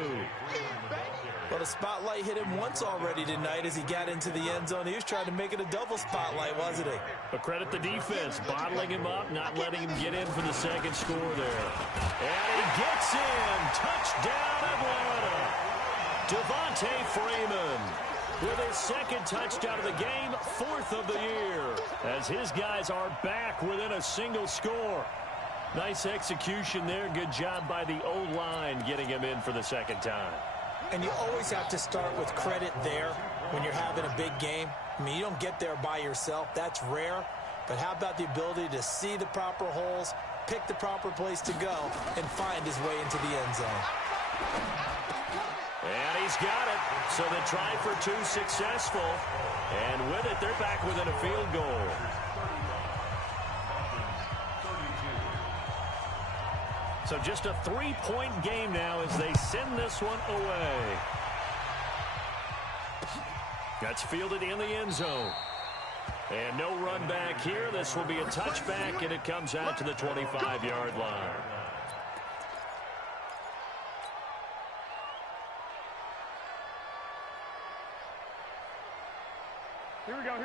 Well, the spotlight hit him once already tonight as he got into the end zone. He was trying to make it a double spotlight, wasn't he? But credit the defense, bottling him up, not letting him get in for the 2nd score there. And he gets in. Touchdown, Atlanta. Devontae Freeman with his 2nd touchdown of the game, 4th of the year, as his guys are back within a single score. Nice execution there. Good job by the O-line getting him in for the 2nd time. And you always have to start with credit there when you're having a big game. I mean, you don't get there by yourself. That's rare. But how about the ability to see the proper holes, pick the proper place to go, and find his way into the end zone? And he's got it. So the try for 2 successful. And with it, they're back within a field goal. So just a 3-point game now as they send this one away. That's fielded in the end zone. And no run back here. This will be a touchback, and it comes out to the 25-yard line.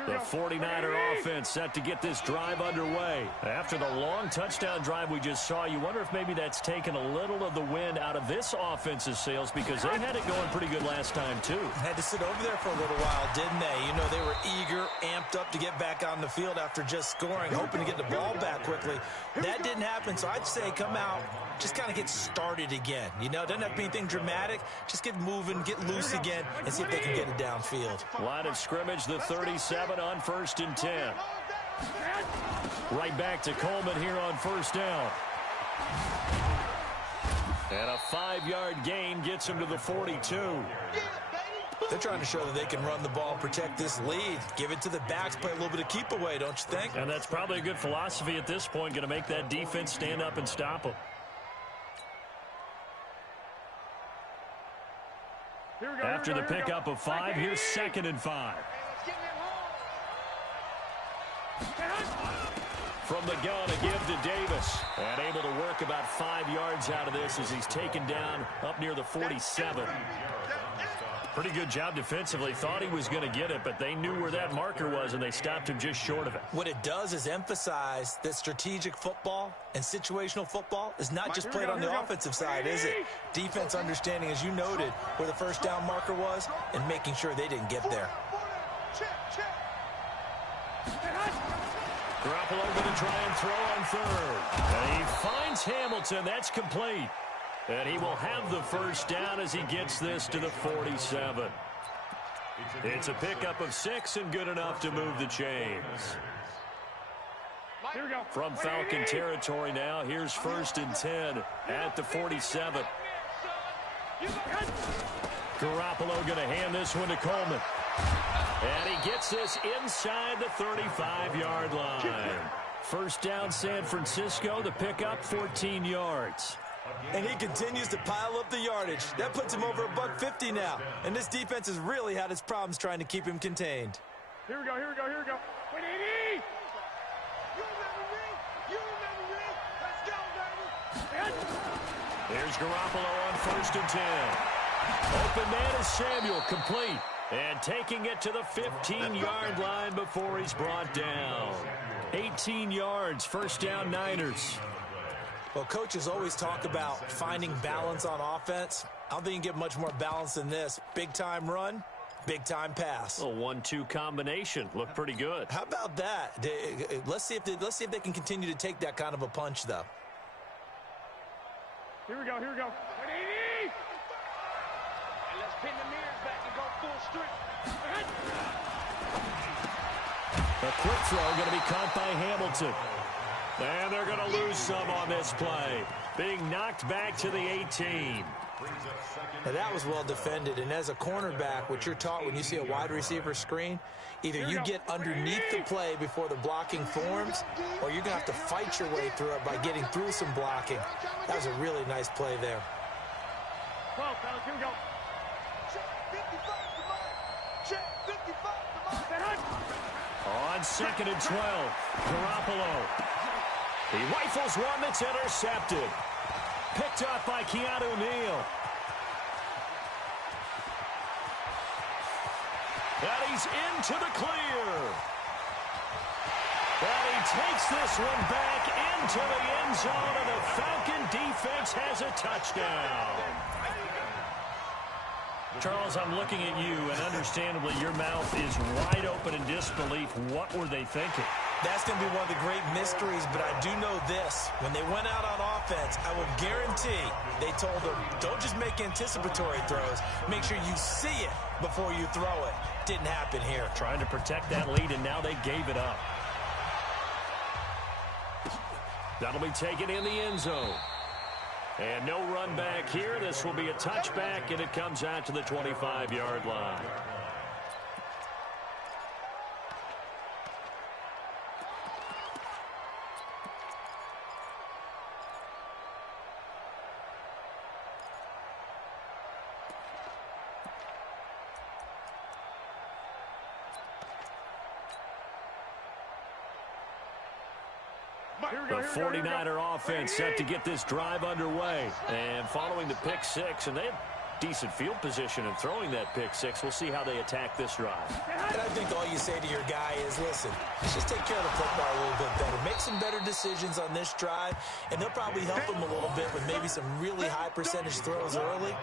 The 49er offense set to get this drive underway. After the long touchdown drive we just saw, you wonder if maybe that's taken a little of the wind out of this offense's sails because they had it going pretty good last time, too. Had to sit over there for a little while, didn't they? You know, they were eager, amped up to get back on the field after just scoring, hoping to get the ball back quickly. That didn't happen, so I'd say come out, just kind of get started again. You know, doesn't have to be anything dramatic. Just get moving, get loose again, and see if they can get it downfield. Line of scrimmage, the 37 on 1st and 10. Right back to Coleman here on 1st down. And a 5-yard gain gets him to the 42. They're trying to show that they can run the ball, protect this lead, give it to the backs, play a little bit of keep away, don't you think? And that's probably a good philosophy at this point, going to make that defense stand up and stop them. After the pickup of 5, here's 2nd and 5. From the gun, a give to Davis. And able to work about 5 yards out of this as he's taken down up near the 47. Pretty good job defensively. Thought he was going to get it, but they knew where that marker was, and they stopped him just short of it. What it does is emphasize that strategic football and situational football is not just played on the offensive side, is it? Defense understanding, as you noted, where the 1st down marker was and making sure they didn't get there. Garoppolo going to try and throw on 3rd. And he finds Hamilton. That's complete. And he will have the 1st down as he gets this to the 47. It's a pickup of 6 and good enough to move the chains. From Falcon territory now, here's 1st and 10 at the 47. Garoppolo going to hand this one to Coleman. And he gets this inside the 35-yard line. 1st down, San Francisco. The pickup, 14 yards. And he continues to pile up the yardage. That puts him over $150 now. And this defense has really had its problems trying to keep him contained. Here we go. Wait, 80! You remember me? Let's go, baby! There's Garoppolo on 1st and 10. Open man is Samuel, complete. And taking it to the 15-yard line before he's brought down. 18 yards, 1st down Niners. Well, coaches always talk about finding balance on offense. I don't think you can get much more balance than this. Big-time run, big-time pass. A 1-2 combination. Looked pretty good. How about that? Let's see if they can continue to take that kind of a punch, though. Here we go, here we go. And let's pin the mirrors back and go full strength. A quick throw going to be caught by Hamilton. And they're going to lose some on this play. Being knocked back to the 18. Now that was well defended, and as a cornerback, what you're taught when you see a wide receiver screen, either you get underneath the play before the blocking forms, or you're going to have to fight your way through it by getting through some blocking. That was a really nice play there. Well, fellas, here we go. Check 55 to mine. Check 55 to mine. On 2nd and 12, Garoppolo. He rifles one that's intercepted. Picked up by Keanu Neal. And he's into the clear. And he takes this one back into the end zone, and the Falcon defense has a touchdown. Charles, I'm looking at you, and understandably your mouth is wide open in disbelief. What were they thinking? That's going to be one of the great mysteries, but I do know this. When they went out on offense, I will guarantee they told them, don't just make anticipatory throws. Make sure you see it before you throw it. Didn't happen here. Trying to protect that lead, and now they gave it up. That'll be taken in the end zone. And no run back here. This will be a touchback, and it comes out to the 25-yard line. The 49er offense set to get this drive underway. And following the pick six, and they had decent field position in throwing that pick six. We'll see how they attack this drive. And I think all you say to your guy is, listen, just take care of the football a little bit better. Make some better decisions on this drive, and they'll probably help him a little bit with maybe some really high percentage throws early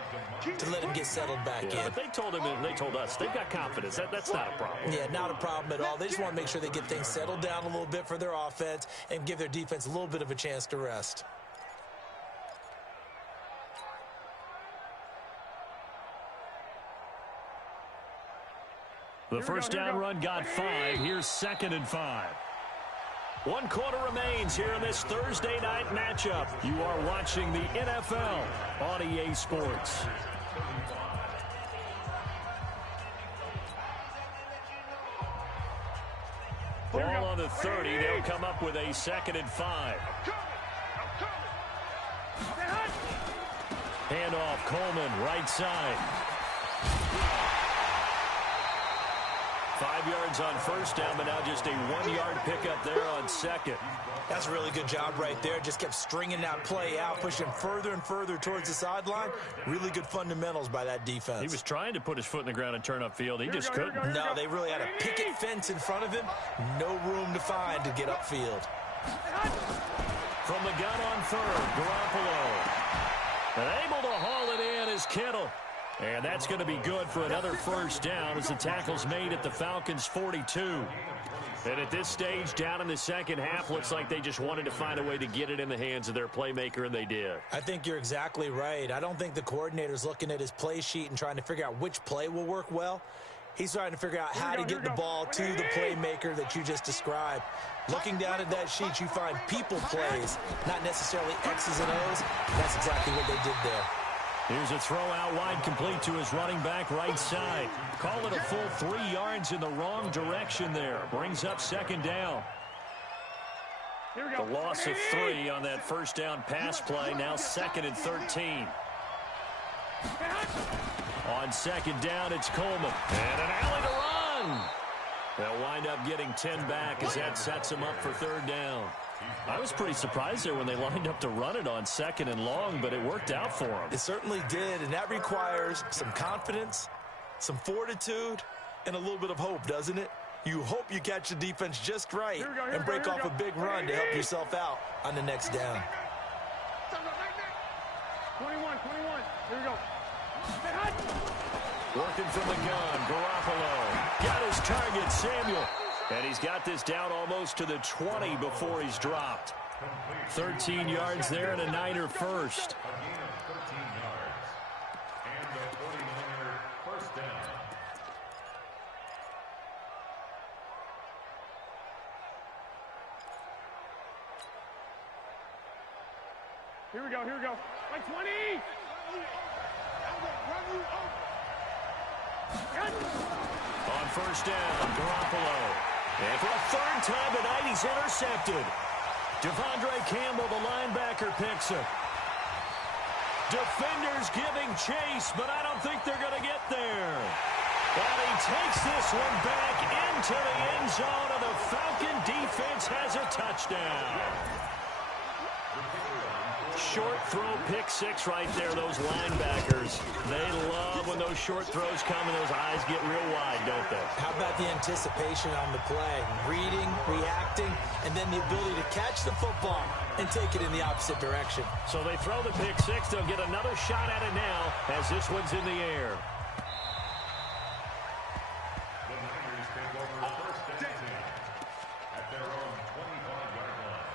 to let him get settled back in. But they told him, and they told us, they've got confidence. That's not a problem. Yeah, not a problem at all. They just want to make sure they get things settled down a little bit for their offense and give their defense a little bit of a chance to rest. The first down run got 5. Here's 2nd and 5. 1 quarter remains here in this Thursday night matchup. You are watching the NFL on EA Sports. Ball on the 30. They'll come up with a 2nd and 5. Handoff, Coleman, right side. 5 yards on first down, but now just a 1-yard pickup there on 2nd. That's a really good job right there. Just kept stringing that play out, pushing further and further towards the sideline. Really good fundamentals by that defense. He was trying to put his foot in the ground and turn upfield. He just couldn't. No, they really had a picket fence in front of him. No room to find to get upfield. From the gun on 3rd, Garoppolo. And able to haul it in is Kittle. And that's going to be good for another first down as the tackle's made at the Falcons' 42. And at this stage, down in the second half, looks like they just wanted to find a way to get it in the hands of their playmaker, and they did. I think you're exactly right. I don't think the coordinator's looking at his play sheet and trying to figure out which play will work well. He's trying to figure out how to get the ball to the playmaker that you just described. Looking down at that sheet, you find people plays, not necessarily X's and O's. That's exactly what they did there. Here's a throw out wide, complete to his running back right side. Call it a full 3 yards in the wrong direction there. Brings up 2nd down. The loss of 3 on that first down pass play. Now 2nd and 13. On 2nd down, it's Coleman. And an alley to run. They'll wind up getting 10 back as that sets them up for 3rd down. I was pretty surprised there when they lined up to run it on 2nd and long, but it worked out for them. It certainly did, and that requires some confidence, some fortitude, and a little bit of hope, doesn't it? You hope you catch the defense just right and break off a big run to help yourself out on the next down. 21. Here we go. Working from the gun, Garoppolo. Got his target, Samuel. And he's got this down almost to the 20 before he's dropped. 13 yards there and a Niner first. A gain of 13 yards. And a 49er first down. Here we go. Like 20. On first down, Garoppolo. And for a third time tonight, he's intercepted. Devondre Campbell, the linebacker, picks him. Defenders giving chase, but I don't think they're going to get there. And he takes this one back into the end zone, and the Falcon defense has a touchdown. Short throw, pick six right there, those linebackers. They love when those short throws come and those eyes get real wide, don't they? How about the anticipation on the play? Reading, reacting, and then the ability to catch the football and take it in the opposite direction. So they throw the pick six. They'll get another shot at it now as this one's in the air. The Niners take over first and 10 at their own 25-yard line.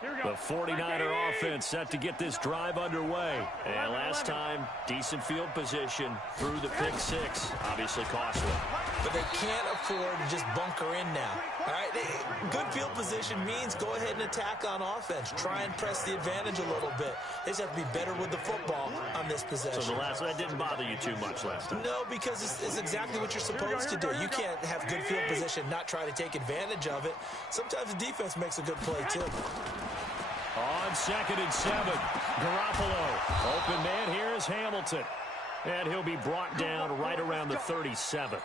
The 49er offense set to get this drive underway. And last time, decent field position through the pick six. Obviously costly. But they can't afford to just bunker in now. All right, good field position means go ahead and attack on offense. Try and press the advantage a little bit. They just have to be better with the football on this possession. So that didn't bother you too much last time? No, because it's exactly what you're supposed to do. You can't have good field position, not try to take advantage of it. Sometimes the defense makes a good play, too. On 2nd and 7, Garoppolo. Open man here is Hamilton. And he'll be brought down right around the 37.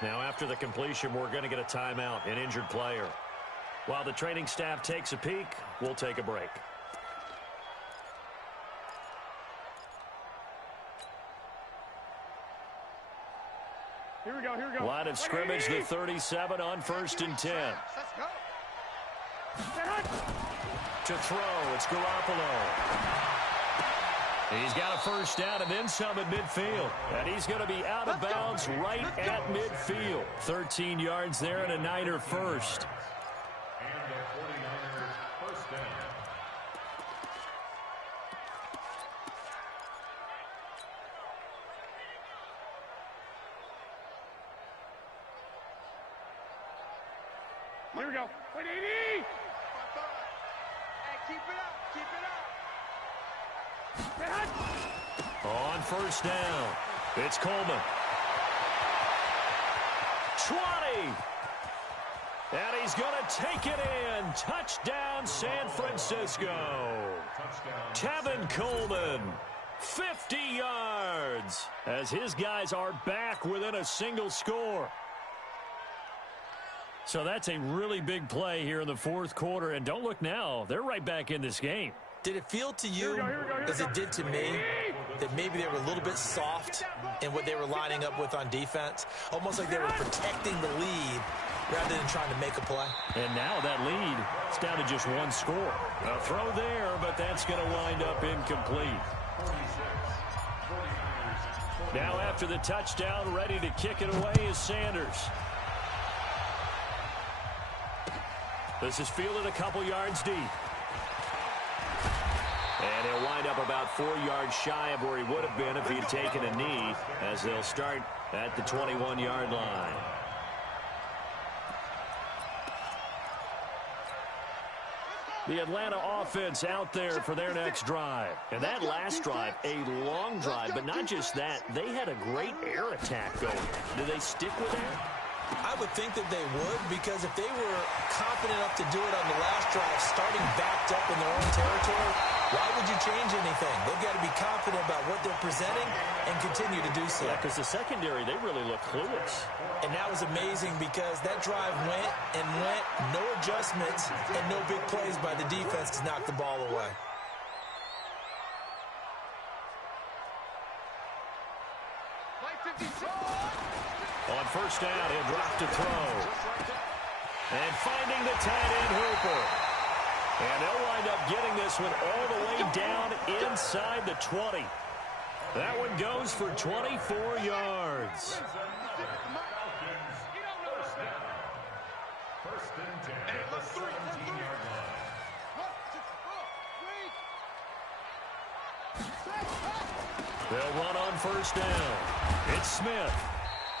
Now, after the completion, we're going to get a timeout, an injured player. While the training staff takes a peek, we'll take a break. Here we go. Line of scrimmage, the 37 on 1st and 10. Let's go. To throw, it's Garoppolo. He's got a first down and then some at midfield. And he's going to be out of bounds right at midfield. 13 yards there and a Niner first. And the 49ers first down. Here we go. 180. Keep it up. On first down, it's Coleman. 20. And he's going to take it in. Touchdown, San Francisco. Tevin Coleman, 50 yards, as his guys are back within a single score. So that's a really big play here in the fourth quarter. And don't look now, they're right back in this game. Did it feel to you, as it did to me, that maybe they were a little bit soft in what they were lining up with on defense? Almost like they were protecting the lead rather than trying to make a play. And now that lead is down to just one score. A throw there, but that's going to wind up incomplete. Now after the touchdown, ready to kick it away is Sanders. This is fielded a couple yards deep. And he'll wind up about 4 yards shy of where he would have been if he had taken a knee, as they'll start at the 21-yard line. The Atlanta offense out there for their next drive. And that last drive, a long drive, but not just that. They had a great air attack going. Do they stick with that? I would think that they would, because if they were confident enough to do it on the last drive, starting backed up in their own territory, why would you change anything? They've got to be confident about what they're presenting and continue to do so. Yeah, because the secondary, they really look clueless. And that was amazing because that drive went and went, no adjustments, and no big plays by the defense to knock the ball away. On first down, he'll drop to throw. And finding the tight end, Hooper. And they'll wind up getting this one all the way down inside the 20. That one goes for 24 yards. First and 10 at the 17-yard line. They'll run on first down. It's Smith.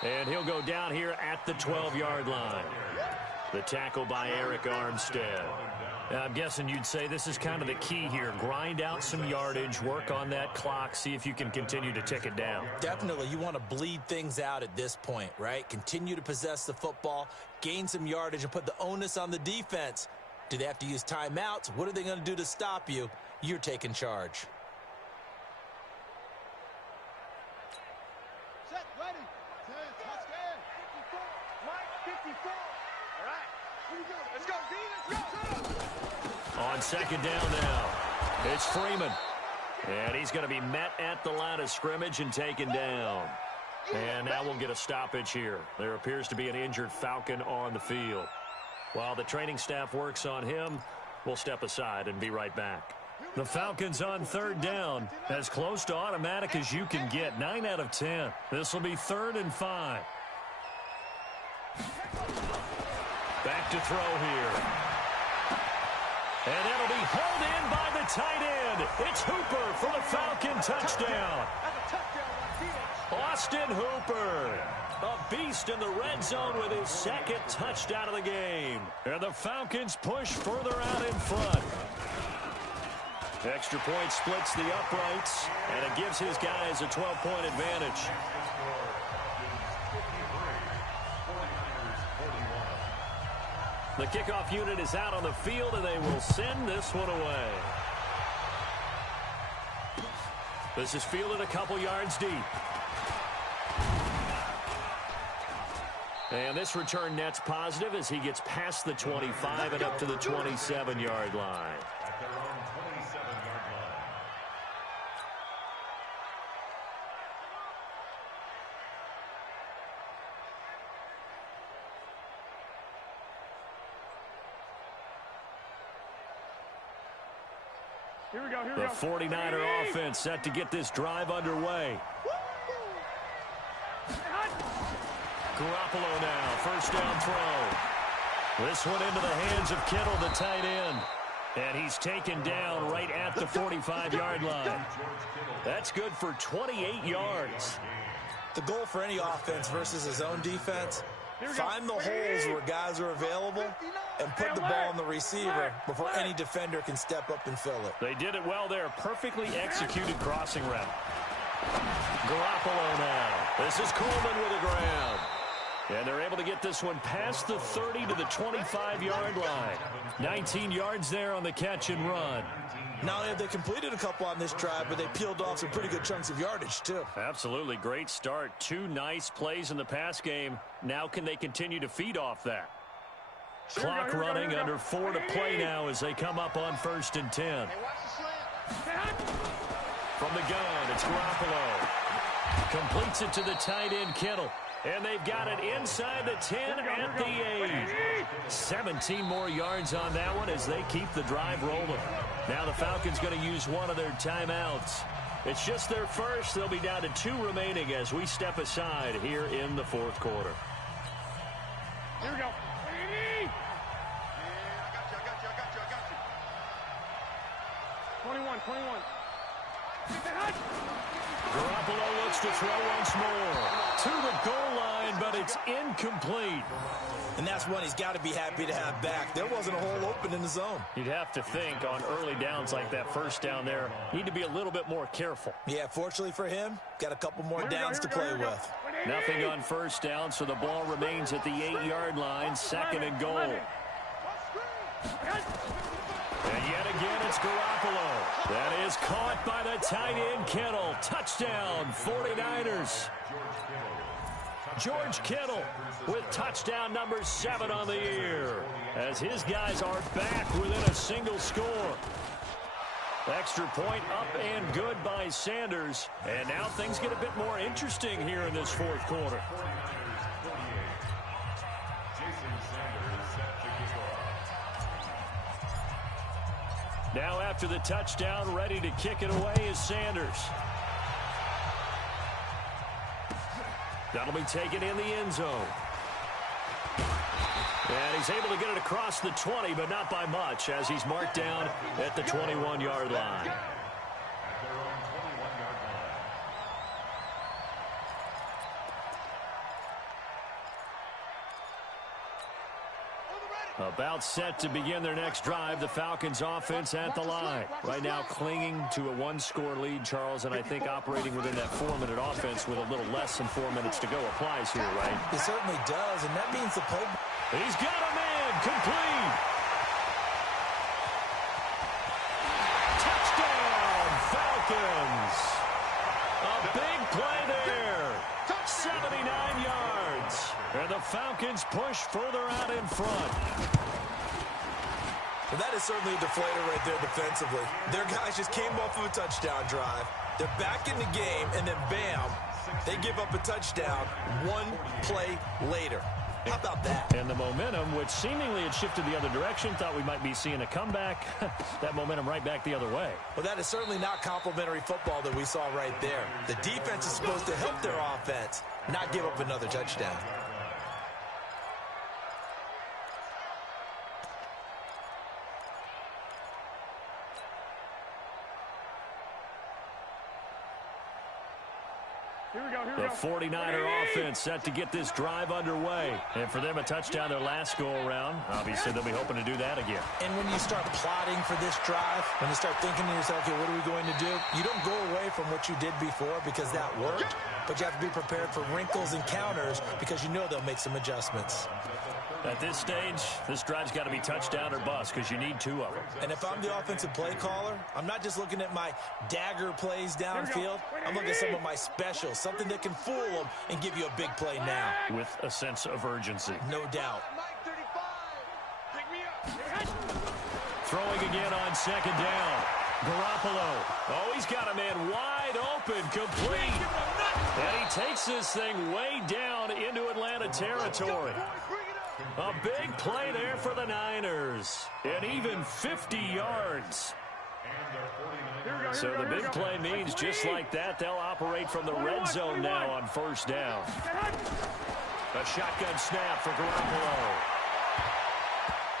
And he'll go down here at the 12-yard line. The tackle by Eric Armstead. I'm guessing you'd say this is kind of the key here. Grind out some yardage, work on that clock, see if you can continue to tick it down. Definitely, you want to bleed things out at this point, right? Continue to possess the football, gain some yardage, and put the onus on the defense. Do they have to use timeouts? What are they going to do to stop you? You're taking charge. Set, ready. 10, touchdown. 54. Mike, 54. All right. Here we go. Let's go, D. Let's go. On second down now, it's Freeman. And he's going to be met at the line of scrimmage and taken down. And now we'll get a stoppage here. There appears to be an injured Falcon on the field. While the training staff works on him, we'll step aside and be right back. The Falcons on third down, as close to automatic as you can get, 9 out of 10. This will be 3rd and 5. Back to throw here. And that'll be hauled in by the tight end. It's Hooper for the Falcon touchdown. Austin Hooper, a beast in the red zone with his 2nd touchdown of the game. And the Falcons push further out in front. Extra point splits the uprights, and it gives his guys a 12-point advantage. The kickoff unit is out on the field, and they will send this one away. This is fielded a couple yards deep. And this return net's positive as he gets past the 25 and up to the 27-yard line. At their own 27-yard line. Here we go, here we The go. 49er offense set to get this drive underway. Garoppolo now, first down throw. This one into the hands of Kittle, the tight end. And he's taken down right at the 45-yard line. That's good for 28 yards. The goal for any offense versus his own defense, find the holes where guys are available and put the ball on the receiver before any defender can step up and fill it. They did it well there. Perfectly executed crossing route. Garoppolo now. This is Coleman with the ground. And they're able to get this one past the 30 to the 25-yard line. 19 yards there on the catch and run. Not only have they completed a couple on this drive, but they peeled off some pretty good chunks of yardage, too. Absolutely. Great start. 2 nice plays in the pass game. Now can they continue to feed off that? Clock running, under 4 to play now as they come up on 1st and 10. From the gun, it's Garoppolo. Completes it to the tight end, Kittle. And they've got it inside the 10 at the 8. 17 more yards on that one as they keep the drive rolling. Now the Falcons going to use one of their timeouts. It's just their first. They'll be down to 2 remaining as we step aside here in the 4th quarter. Here we go. I got you. 21. Garoppolo looks to throw once more. To the goal line, but it's incomplete. And that's one he's got to be happy to have back. There wasn't a hole open in the zone. You'd have to think on early downs like that first down there, need to be a little bit more careful. Yeah, fortunately for him, got a couple more downs to play with. Nothing on first down, so the ball remains at the 8-yard line, 2nd and goal. And yet again, it's Garoppolo. That is caught by the tight end, Kittle. Touchdown, 49ers. George Kittle with touchdown number 7 on the year as his guys are back within a single score. Extra point up and good by Sanders. And now things get a bit more interesting here in this fourth quarter. Now after the touchdown, ready to kick it away is Sanders. That'll be taken in the end zone. And he's able to get it across the 20, but not by much, as he's marked down at the 21-yard line. About set to begin their next drive, the Falcons offense at the line. Right now clinging to a one-score lead, Charles, and I think operating within that 4-minute offense with a little less than 4 minutes to go applies here, right? It certainly does, and that means the play. He's got a man, complete. Touchdown, Falcons. A big play there. 79 yards. And the Falcons push further out in front. Well, that is certainly a deflator right there defensively. Their guys just came off of a touchdown drive. They're back in the game, and then bam, they give up a touchdown one play later. How about that? And the momentum, which seemingly had shifted the other direction, thought we might be seeing a comeback. That momentum right back the other way. Well, that is certainly not complimentary football that we saw right there. The defense is supposed to help their offense, not give up another touchdown. The 49er offense set to get this drive underway. And for them, a touchdown their last go-around. Obviously, they'll be hoping to do that again. And when you start plotting for this drive, when you start thinking to yourself, okay, what are we going to do? You don't go away from what you did before because that worked, but you have to be prepared for wrinkles and counters because you know they'll make some adjustments. At this stage, this drive's got to be touchdown or bust because you need two of them. And if I'm the offensive play caller, I'm not just looking at my dagger plays downfield. I'm looking at some of my specials, something that can fool them and give you a big play now. With a sense of urgency. No doubt. Throwing again on second down. Garoppolo. Oh, he's got a man wide open, complete. And he takes this thing way down into Atlanta territory. A big play there for the Niners. And even 50 yards. So the big play means just like that, they'll operate from the red zone now on first down. A shotgun snap for Garoppolo.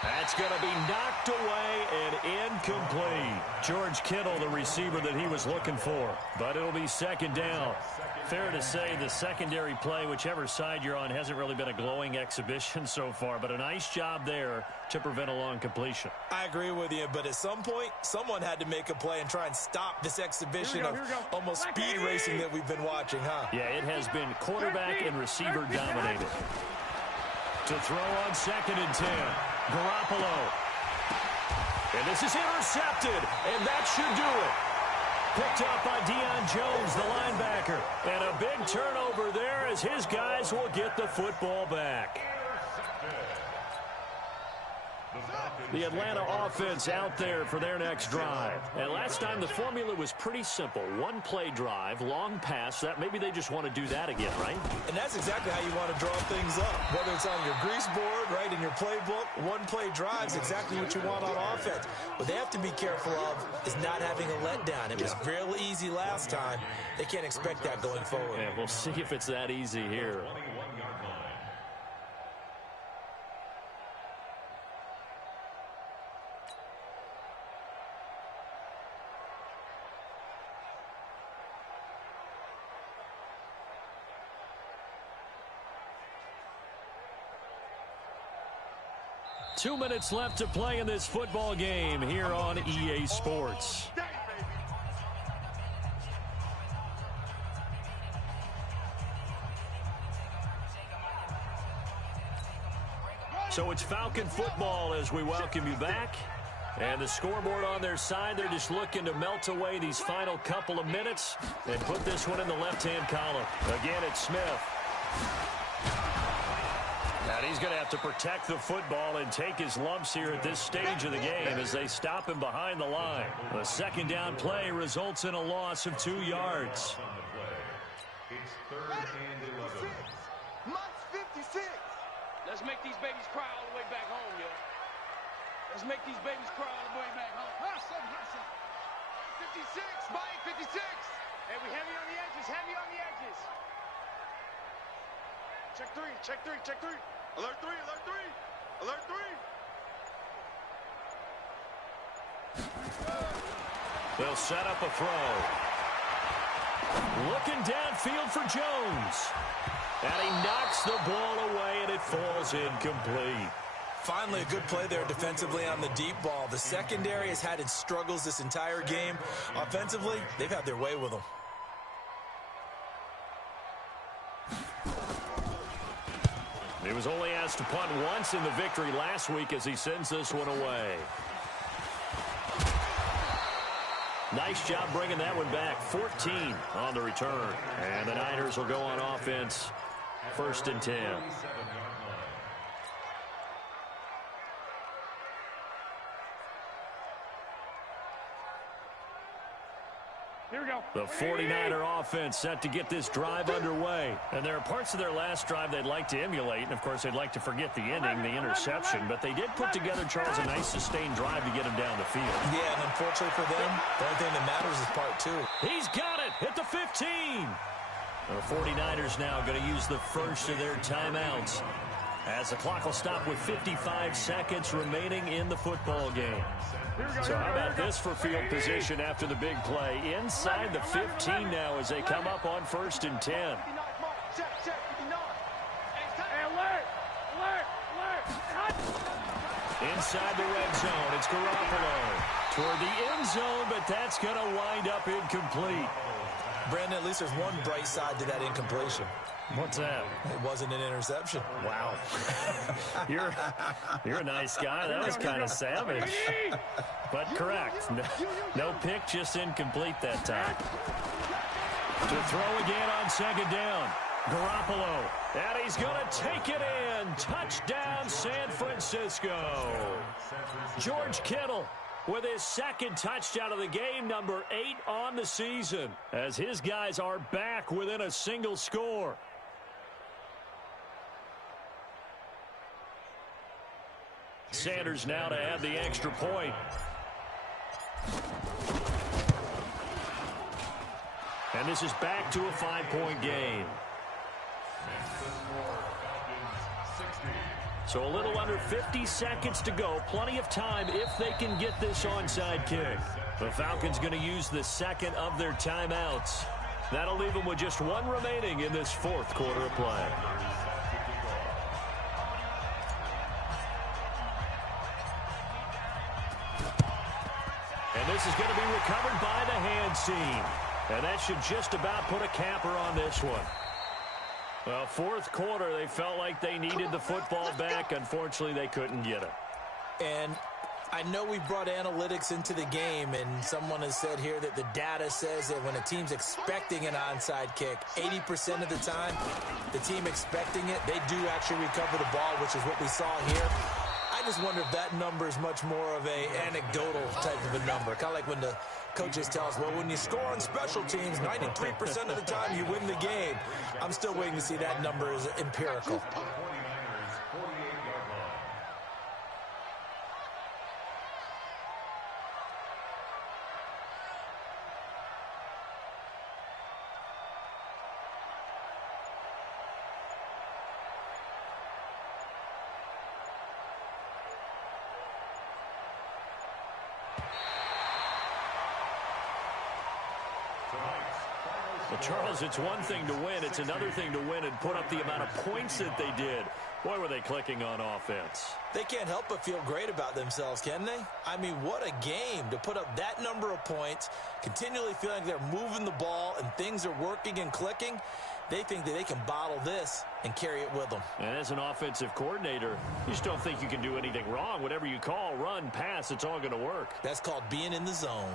That's going to be knocked away and incomplete. George Kittle, the receiver that he was looking for. But it'll be second down. Fair to say the secondary play, whichever side you're on, hasn't really been a glowing exhibition so far. But a nice job there to prevent a long completion. I agree with you, but at some point, someone had to make a play and try and stop this exhibition of almost speed racing that we've been watching, huh? Yeah, it has been quarterback and receiver dominated. To throw on second and 10. Garoppolo. And this is intercepted, and that should do it. Picked up by Deion Jones, the linebacker. And a big turnover there as his guys will get the football back. The Atlanta offense out there for their next drive. And last time the formula was pretty simple. One play drive, long pass. That maybe they just want to do that again, right? And that's exactly how you want to draw things up. Whether it's on your grease board, right, in your playbook, one play drive is exactly what you want on offense. What they have to be careful of is not having a letdown. It was real easy last time. They can't expect that going forward. Yeah, we'll see if it's that easy here. 2 minutes left to play in this football game here on EA Sports. So it's Falcon football as we welcome you back. And the scoreboard on their side, they're just looking to melt away these final couple of minutes and put this one in the left-hand column. Again, it's Smith. And he's going to have to protect the football and take his lumps here at this stage of the game as they stop him behind the line. The second down play results in a loss of 2 yards. It's 3rd and 11. Months 56. Let's make these babies cry all the way back home, yo. Let's make these babies cry all the way back home. 56, Mike, 56. Hey, we heavy on the edges, heavy on the edges. Check three, check three, check three. Alert three, alert three, alert three. They'll set up a throw. Looking downfield for Jones. And he knocks the ball away, and it falls incomplete. Finally, a good play there defensively on the deep ball. The secondary has had its struggles this entire game. Offensively, they've had their way with them. He was only asked to punt once in the victory last week as he sends this one away. Nice job bringing that one back. 14 on the return. And the Niners will go on offense. 1st and 10. Here we go. The 49er offense set to get this drive underway. And there are parts of their last drive they'd like to emulate. And, of course, they'd like to forget the ending, the interception. But they did put together, Charles, a nice sustained drive to get him down the field. Yeah, and unfortunately for them, the only thing that matters is part 2. He's got it at the 15. The 49ers now going to use the first of their timeouts as the clock will stop with 55 seconds remaining in the football game. So how about this for field position after the big play? Inside the 15 now as they come up on 1st and 10. Check, check, 59. Hey, alert! Alert! Alert! Inside the red zone, it's Garoppolo toward the end zone, but that's going to wind up incomplete. Brandon, at least there's one bright side to that incompletion. What's that? It wasn't an interception. Wow. You're a nice guy. That was kind of savage. But correct. No pick, just incomplete that time. To throw again on 2nd down. Garoppolo. And he's going to take it in. Touchdown, San Francisco. George Kittle with his 2nd touchdown of the game, number 8 on the season, as his guys are back within a single score. Sanders now to add the extra point. And this is back to a 5-point game. So a little under 50 seconds to go. Plenty of time if they can get this onside kick. The Falcons going to use the 2nd of their timeouts. That'll leave them with just 1 remaining in this 4th quarter of play. And this is going to be recovered by the hands team. And that should just about put a capper on this one. Well, 4th quarter, they felt like they needed the football back. Unfortunately, they couldn't get it. And I know we brought analytics into the game, and someone has said here that the data says that when a team's expecting an onside kick, 80% of the time, the team expecting it, they do actually recover the ball, which is what we saw here. I just wonder if that number is much more of a anecdotal type of a number. Kind of like when the coaches tell us, well, when you score on special teams, 93% of the time you win the game. I'm still waiting to see that number is empirical. Well, Charles, it's one thing to win. It's another thing to win and put up the amount of points that they did. Boy, were they clicking on offense. They can't help but feel great about themselves, can they? I mean, what a game to put up that number of points, continually feeling like they're moving the ball and things are working and clicking. They think that they can bottle this and carry it with them. And as an offensive coordinator, you just don't think you can do anything wrong. Whatever you call, run, pass, it's all going to work. That's called being in the zone.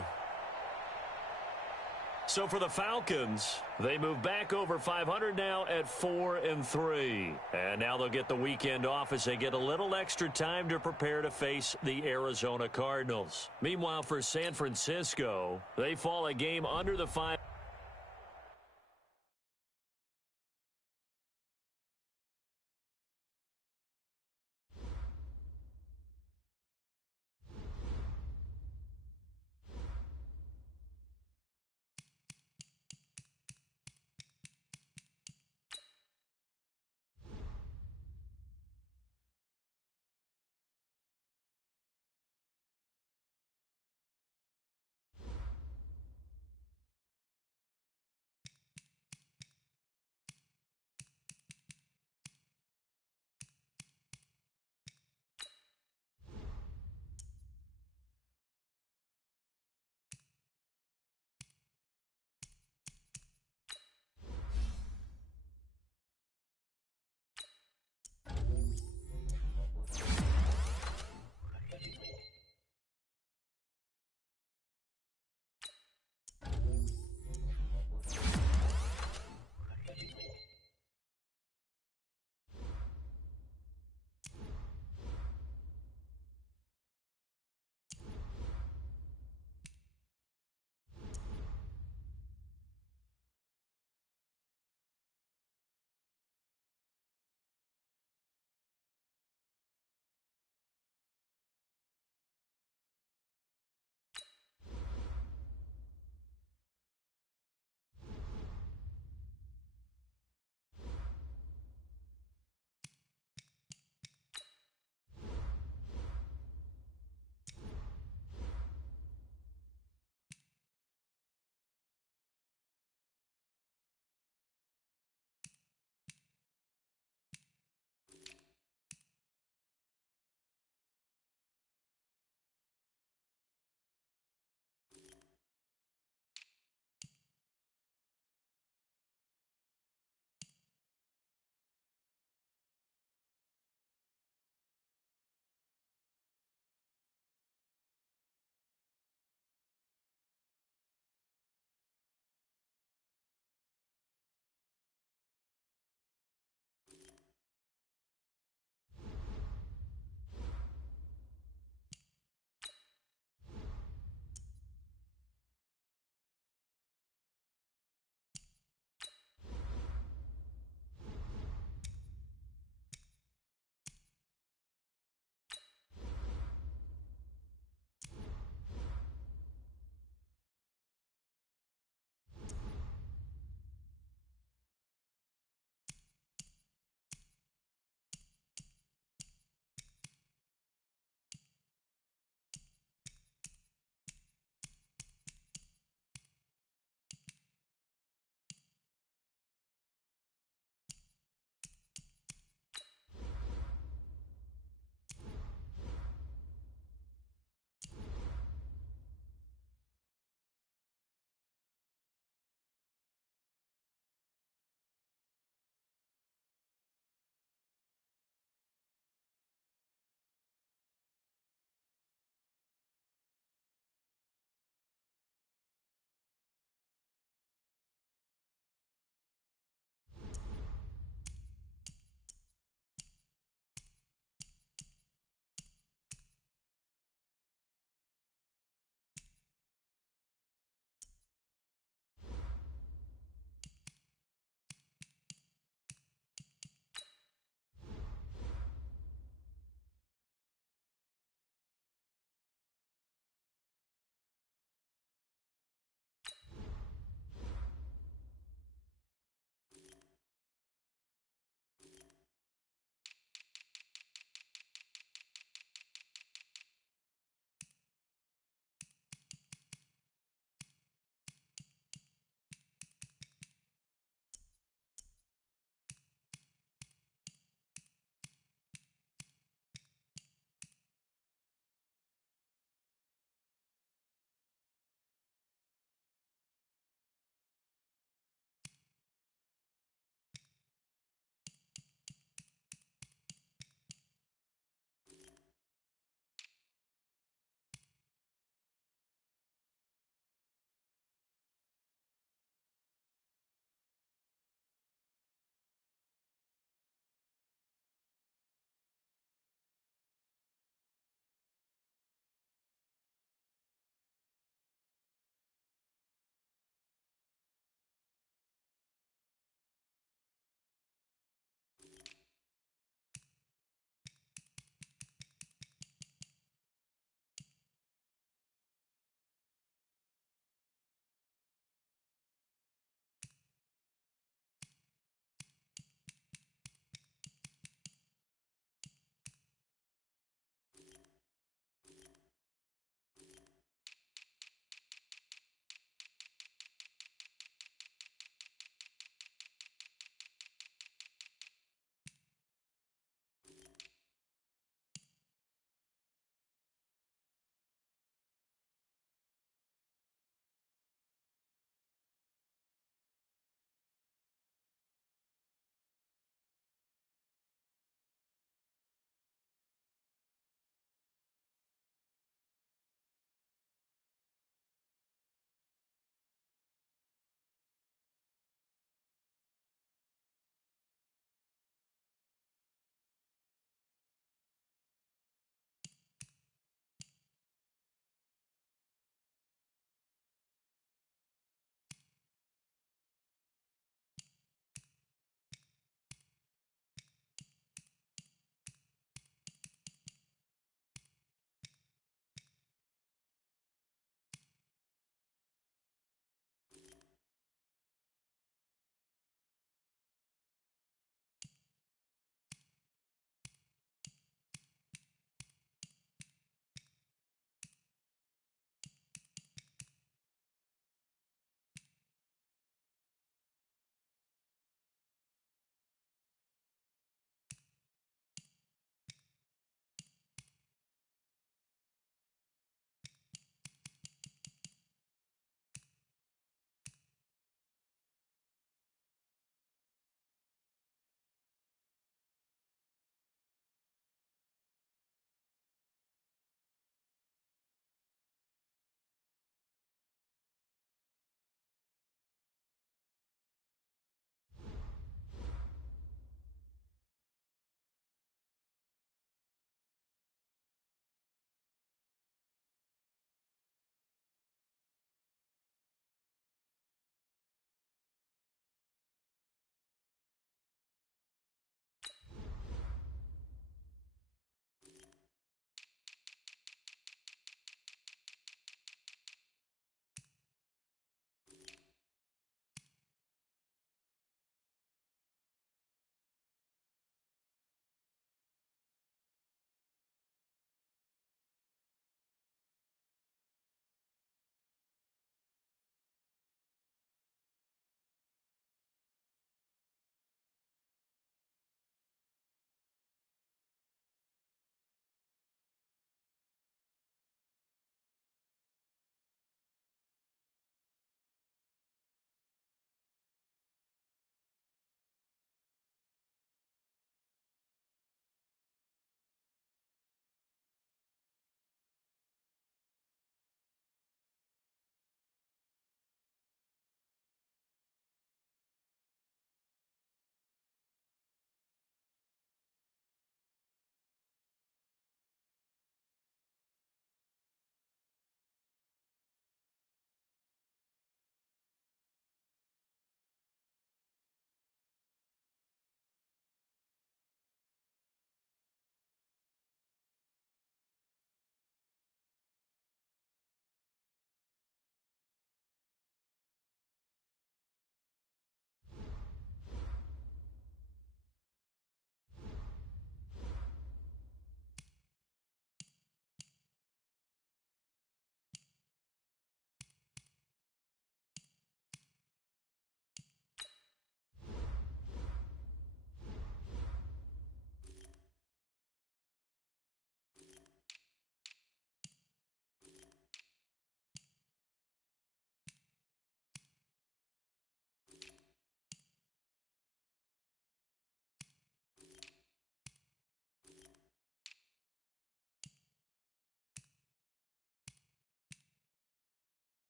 So for the Falcons, they move back over 500 now at 4-3. And now they'll get the weekend off as they get a little extra time to prepare to face the Arizona Cardinals. Meanwhile, for San Francisco, they fall a game under the 5.